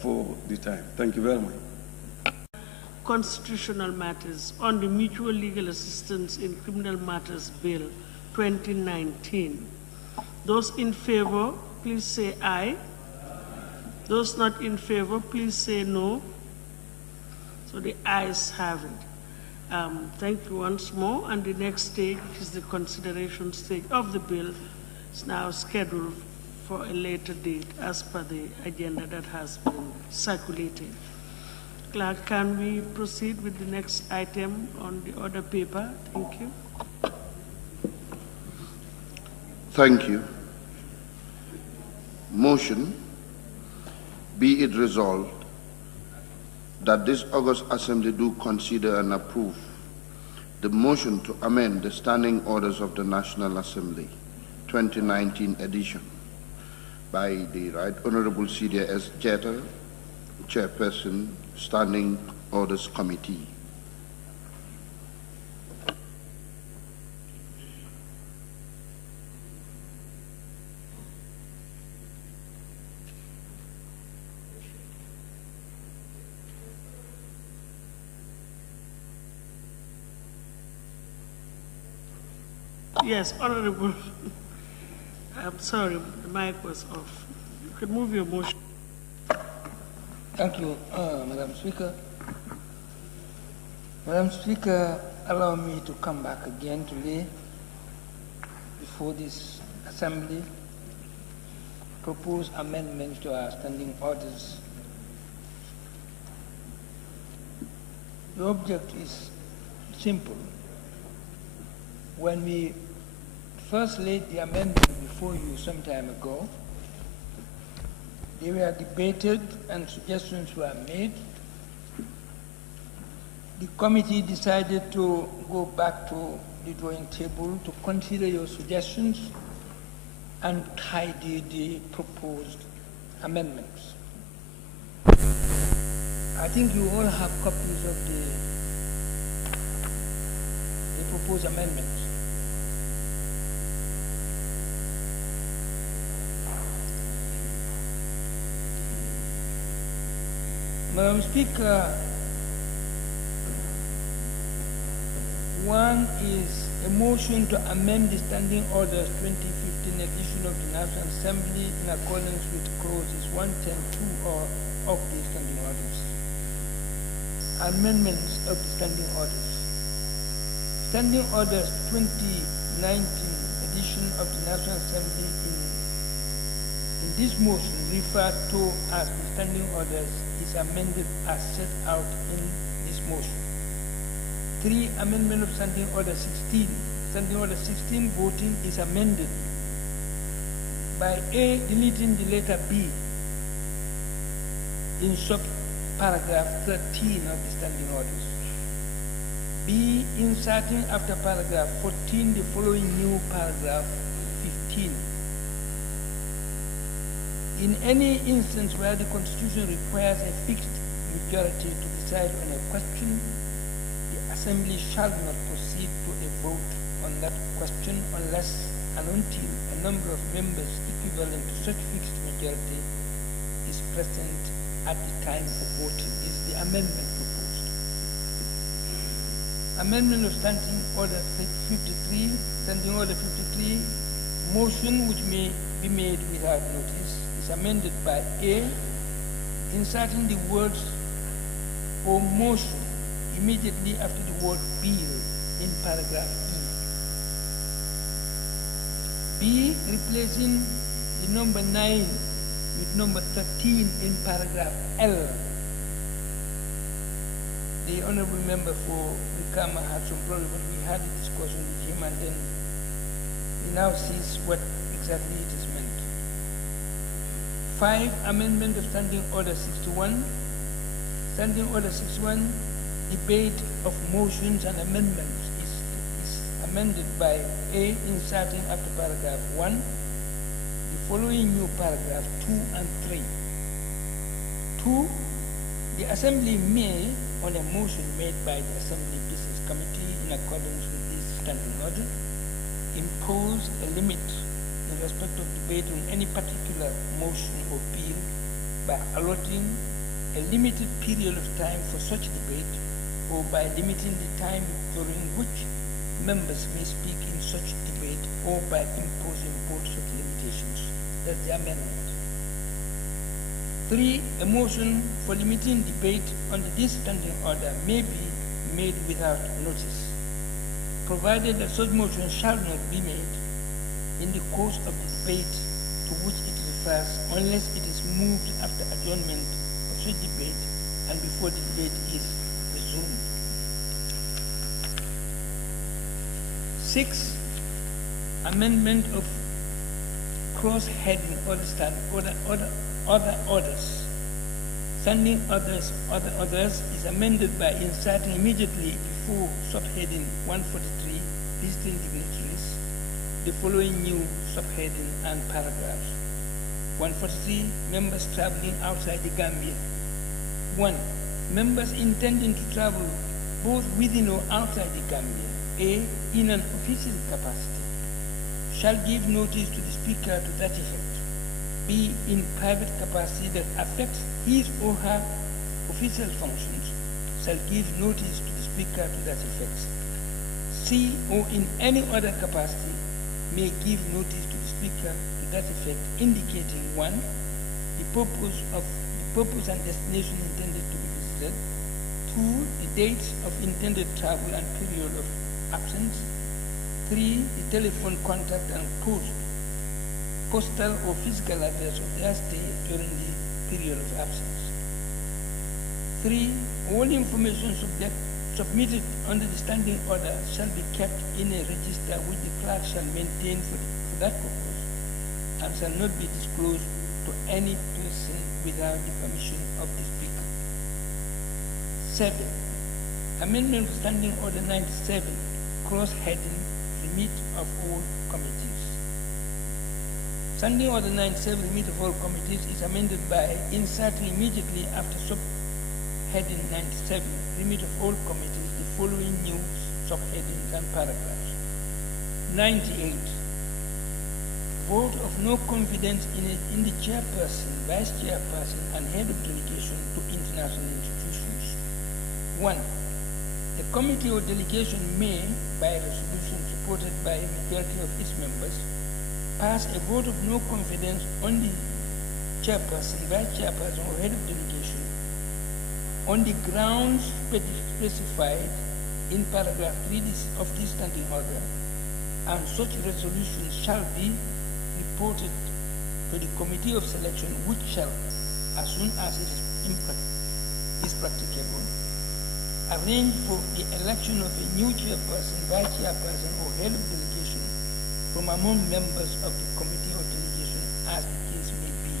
for the time. Thank you very much. Constitutional matters on the Mutual Legal Assistance in Criminal Matters Bill 2019. Those in favor, please say aye. Those not in favor, please say no. So the ayes have it. Thank you once more. And the next stage, which is the consideration stage of the bill, is now scheduled for a later date as per the agenda that has been circulated. Clerk, can we proceed with the next item on the order paper? Thank you. Thank you. Motion, be it resolved that this August Assembly do consider and approve the motion to amend the Standing Orders of the National Assembly 2019 edition by the Right Honorable Sidia Jatta, Chairperson, Standing Orders Committee. Yes, Honorable I'm sorry, the mic was off. You can move your motion. Thank you, Madam Speaker. Madam Speaker, allow me to come back again today before this Assembly, propose amendments to our standing orders. The object is simple. When we first laid the amendment before you some time ago, they were debated and suggestions were made. The committee decided to go back to the drawing table to consider your suggestions and tidy the proposed amendments. I think you all have copies of the proposed amendments. Madam Speaker, one is a motion to amend the Standing Orders 2015 edition of the National Assembly in accordance with clauses 110(2) of the Standing Orders. Amendments of the Standing Orders. Standing Orders 2019 edition of the National Assembly in this motion referred to as the Standing Orders is amended as set out in this motion. 3. Amendment of Standing Order 16. Standing Order 16 voting is amended by A, deleting the letter B in sub-paragraph 13 of the Standing Orders. B, inserting after paragraph 14 the following new paragraph 15. In any instance where the Constitution requires a fixed majority to decide on a question, Assembly shall not proceed to a vote on that question unless and until a number of members equivalent to such fixed majority is present at the time of voting. This is the amendment proposed. Amendment of Standing Order 53, Standing Order 53, motion which may be made without notice is amended by A, inserting the words or motion immediately after the word bill in paragraph E. B, replacing the number 9 with number 13 in paragraph L. The honorable member for Rikama had some problem, but we had a discussion with him and then he now sees what exactly it is meant. 5, amendment of Standing Order 61. Standing Order 61, debate of motions and amendments is amended by A, inserting after paragraph 1 the following new paragraph 2 and 3. 2, the Assembly may, on a motion made by the Assembly Business Committee in accordance with this standing order, impose a limit in respect of debate on any particular motion or bill by allotting a limited period of time for such debate, or by limiting the time during which members may speak in such debate, or by imposing both such limitations. That's the amendment. 3, a motion for limiting debate under this standing order may be made without notice, provided that such motion shall not be made in the course of the debate to which it refers, unless it is moved after adjournment of such debate and before the debate is resumed. 6, amendment of cross-heading other orders. Standing orders, other orders is amended by inserting immediately before subheading 143, visiting dignitaries, the following new subheading and paragraphs. 143, members traveling outside the Gambia. 1, members intending to travel both within or outside the Gambia, A, in an official capacity, shall give notice to the Speaker to that effect. B, in private capacity that affects his or her official functions, shall give notice to the Speaker to that effect. C, or in any other capacity, may give notice to the Speaker to that effect, indicating 1, the purpose and destination intended to be visited, 2, the dates of intended travel and period of absence, 3, the telephone contact and postal or physical address of their stay during the period of absence. 3, all information submitted under the standing order shall be kept in a register which the clerk shall maintain for that purpose and shall not be disclosed to any person without the permission of the Speaker. 7, amendment of Standing Order 97, cross-heading, remit of all committees. Standing Order 97, remit of all committees, is amended by inserting immediately after subheading 97, remit of all committees, the following new subheadings and paragraphs. 98, vote of no confidence in the chairperson, vice chairperson, and head of delegation to international institutions. 1, the committee or delegation may, by resolution supported by a majority of its members, pass a vote of no confidence on the chairperson, vice chairperson, or head of delegation on the grounds specified in paragraph 3 of this standing order, and such resolution shall be reported to the committee of selection, which shall, as soon as it is practicable, arrange for the election of a new chairperson, vice chairperson, or head of delegation from among members of the committee or delegation as the case may be.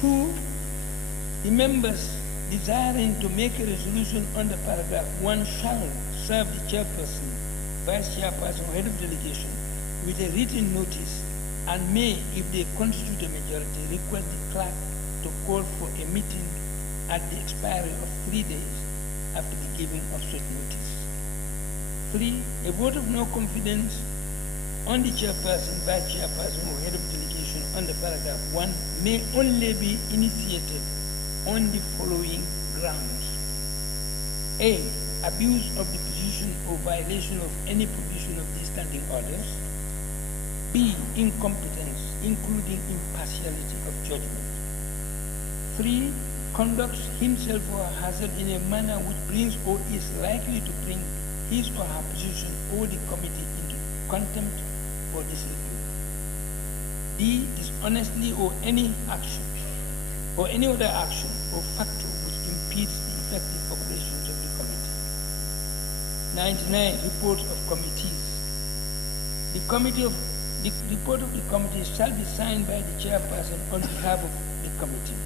2, the members desiring to make a resolution under paragraph 1 shall serve the chairperson, vice chairperson, or head of delegation with a written notice, and may, if they constitute a majority, request the clerk to call for a meeting at the expiry of 3 days after the giving of such notice. 3, a vote of no confidence on the chairperson, vice chairperson, or head of delegation under paragraph 1 may only be initiated on the following grounds. A, abuse of the position or violation of any provision of these standing orders. B, incompetence, including impartiality of judgment. 3, conducts himself or herself in a manner which brings or is likely to bring his or her position or the committee into contempt or disrepute. D, dishonestly or any action or any other action or factor which impedes the effective operations of the committee. 99, report of committees. The report of the committee shall be signed by the chairperson on behalf of the committee,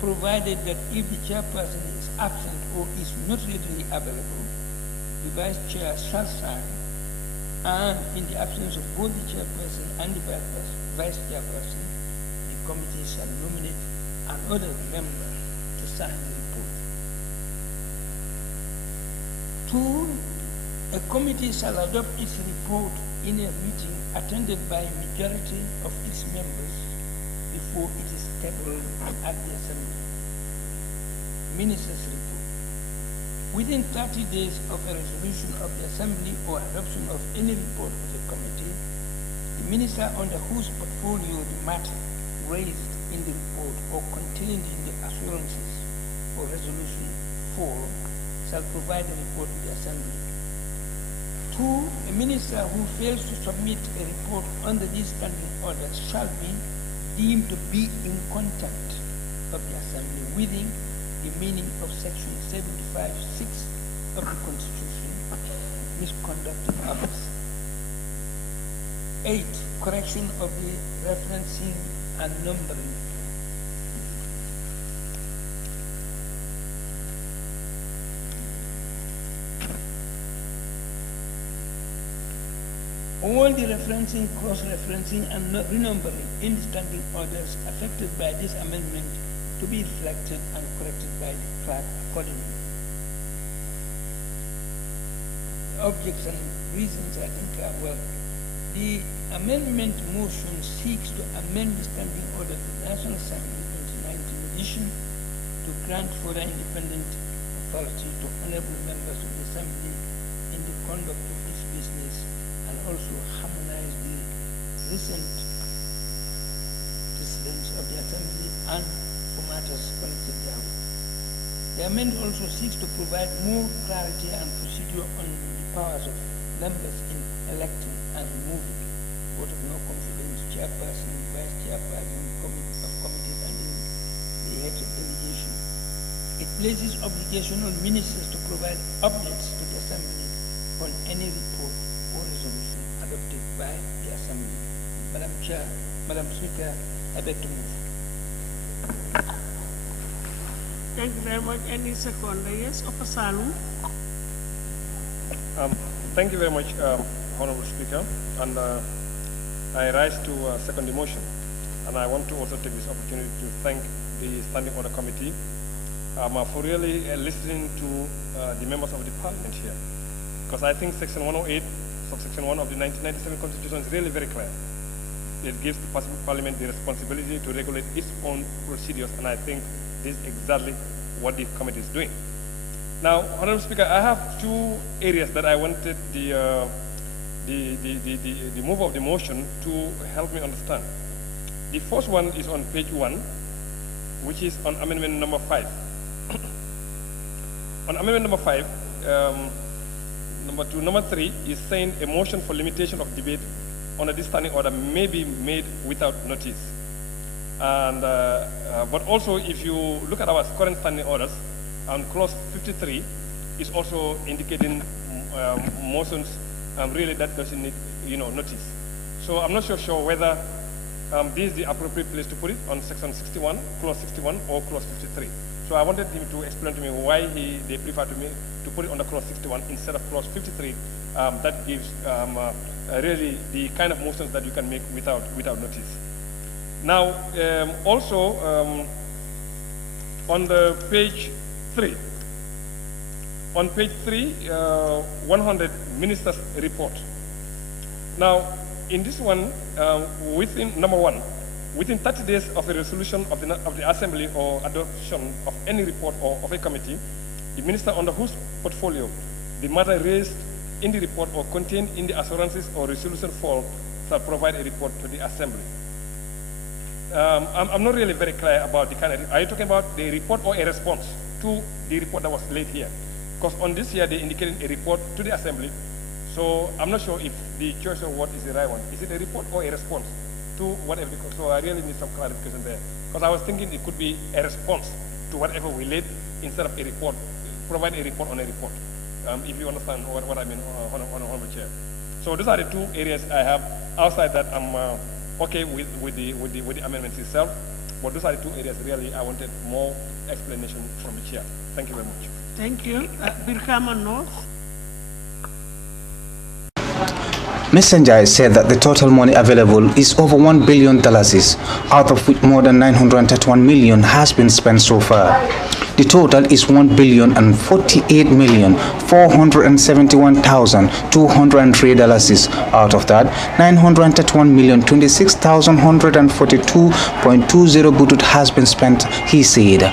provided that if the chairperson is absent or is not readily available, the vice chair shall sign, and in the absence of both the chairperson and the vice chairperson, the committee shall nominate another member to sign the report. 2, a committee shall adopt its report in a meeting attended by a majority of its members before it is tabled at the assembly. Minister's report. Within 30 days of a resolution of the assembly or adoption of any report of the committee, the minister under whose portfolio the matter raised in the report or contained in the assurances or resolution 4 shall provide a report to the assembly. 2, a minister who fails to submit a report under these standing orders shall be deemed to be in contempt of the assembly within the meaning of section 75(6) of the Constitution, misconduct in office. 8, correction of the referencing and numbering. All the referencing, cross-referencing, and renumbering in the standing orders affected by this amendment to be reflected and corrected by the clerk accordingly. The objects and reasons, I think, are well. The amendment motion seeks to amend the standing order to the National Assembly in 19 edition to grant further independent authority to honorable members of the Assembly in the conduct of its business, and also harmonize the recent precedents of the Assembly and for matters connected therewith. The amendment also seeks to provide more clarity and procedure on the powers of members in electing and removing vote of no confidence, chairperson, vice chairperson of committees, and the heads of delegation. It places obligation on ministers to provide updates to the Assembly on any report or resolution adopted by the Assembly. Madam Chair, Madam Speaker, I beg to move. Thank you very much. Any second? Yes, Opasalu. Thank you very much, Honorable Speaker. And I rise to second the motion. And I want to also take this opportunity to thank the Standing Order Committee for really listening to the members of the Parliament here. Because I think Section 108, subsection 1 of the 1997 Constitution is really very clear. It gives the Parliament the responsibility to regulate its own procedures, and I think this is exactly what the committee is doing. Now, Honorable Speaker, I have two areas that I wanted the move of the motion to help me understand. The first one is on page 1, which is on amendment number 5. On amendment number 5, number 3 is saying a motion for limitation of debate under this standing order may be made without notice. And, but also, if you look at our current standing orders, clause 53 is also indicating motions really that doesn't need notice. So I'm not sure whether this is the appropriate place to put it on section 61, clause 61, or clause 53. So I wanted him to explain to me why they prefer to put it under clause 61 instead of clause 53. That gives really the kind of motions that you can make without notice. Now, also on the page 3. On page 3, 100 ministers report. Now, in this one, within number 1, within 30 days of a resolution of the Assembly or adoption of any report or of a committee, the minister under whose portfolio the matter raised in the report or contained in the assurances or resolution fall shall provide a report to the Assembly. I'm not really very clear about the kind of, are you talking about the report or a response to the report that was laid here? Because on this here, they indicated a report to the Assembly. So I'm not sure if the choice of word is the right one. Is it a report or a response to whatever? So I really need some clarification there. Because I was thinking it could be a response to whatever we laid instead of a report, provide a report on a report. If you understand what I mean, Honorable Chair. So those are the two areas I have. Outside that, I'm okay with the amendments itself. But those are the two areas really I wanted more explanation from the Chair. Thank you very much. Thank you. Birkama North. Messenger said that the total money available is over $1 billion, out of which more than 931 million has been spent so far. The total is $1,448,471,203. Out of that, 921,026,142.20 butut has been spent, he said.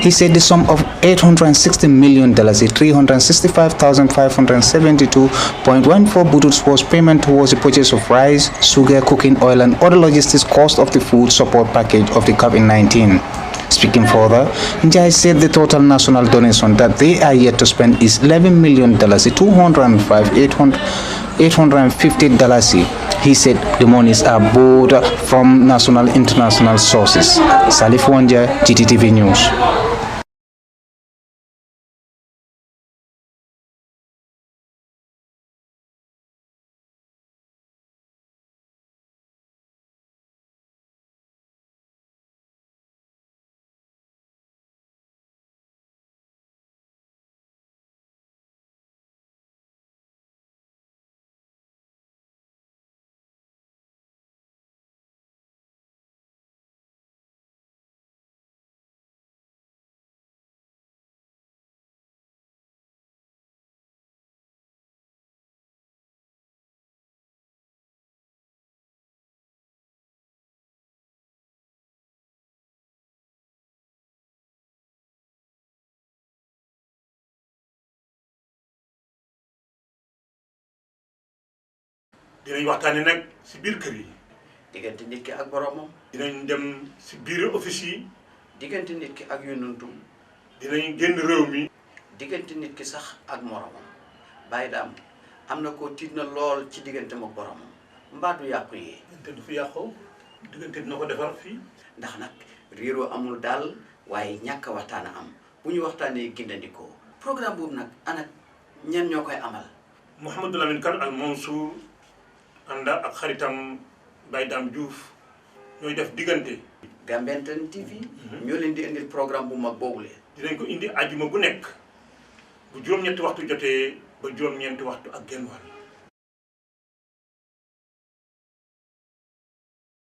He said the sum of $860 million, 365,572.14 bututs was payment towards the purchase of rice, sugar, cooking oil, and other logistics cost of the food support package of the COVID-19. Speaking further, Njai said the total national donation that they are yet to spend is $11 million, $205,850. He said the monies are both from national and international sources. Salif Wanja, GTTV News. dinañ waxtaane nag si biir kër yi. diggante nit ki ak boromam. dinañ dem si biir office yi. diggante nit ki ak yonantum. dinañ génn réew mi. diggante nit ki sax ak moromam. bàyyi daam am na ko tiit na lool ci diggante ak boromam mbaa du yàqu yi. diggante du fi yàqoo diggante dina ko defar fii. ndax nag réeroo amul daal waaye ñàkk a waxtaan am bu ñu waxtaanee gindandikoo programme boobu nag ana ñan ñoo koy amal. Mouhamadou Lamine Kane al Mansour ànd ak xaritam Baye Dame Diouf ñooy def diggante. Gambian Talents TV. ñoo leen di indil programme bu mag boobule. dinañ ko indi ajuma bu nekk bu juróom-ñetti waxtu jotee ba juróom-ñeenti waxtu ak genn wàll.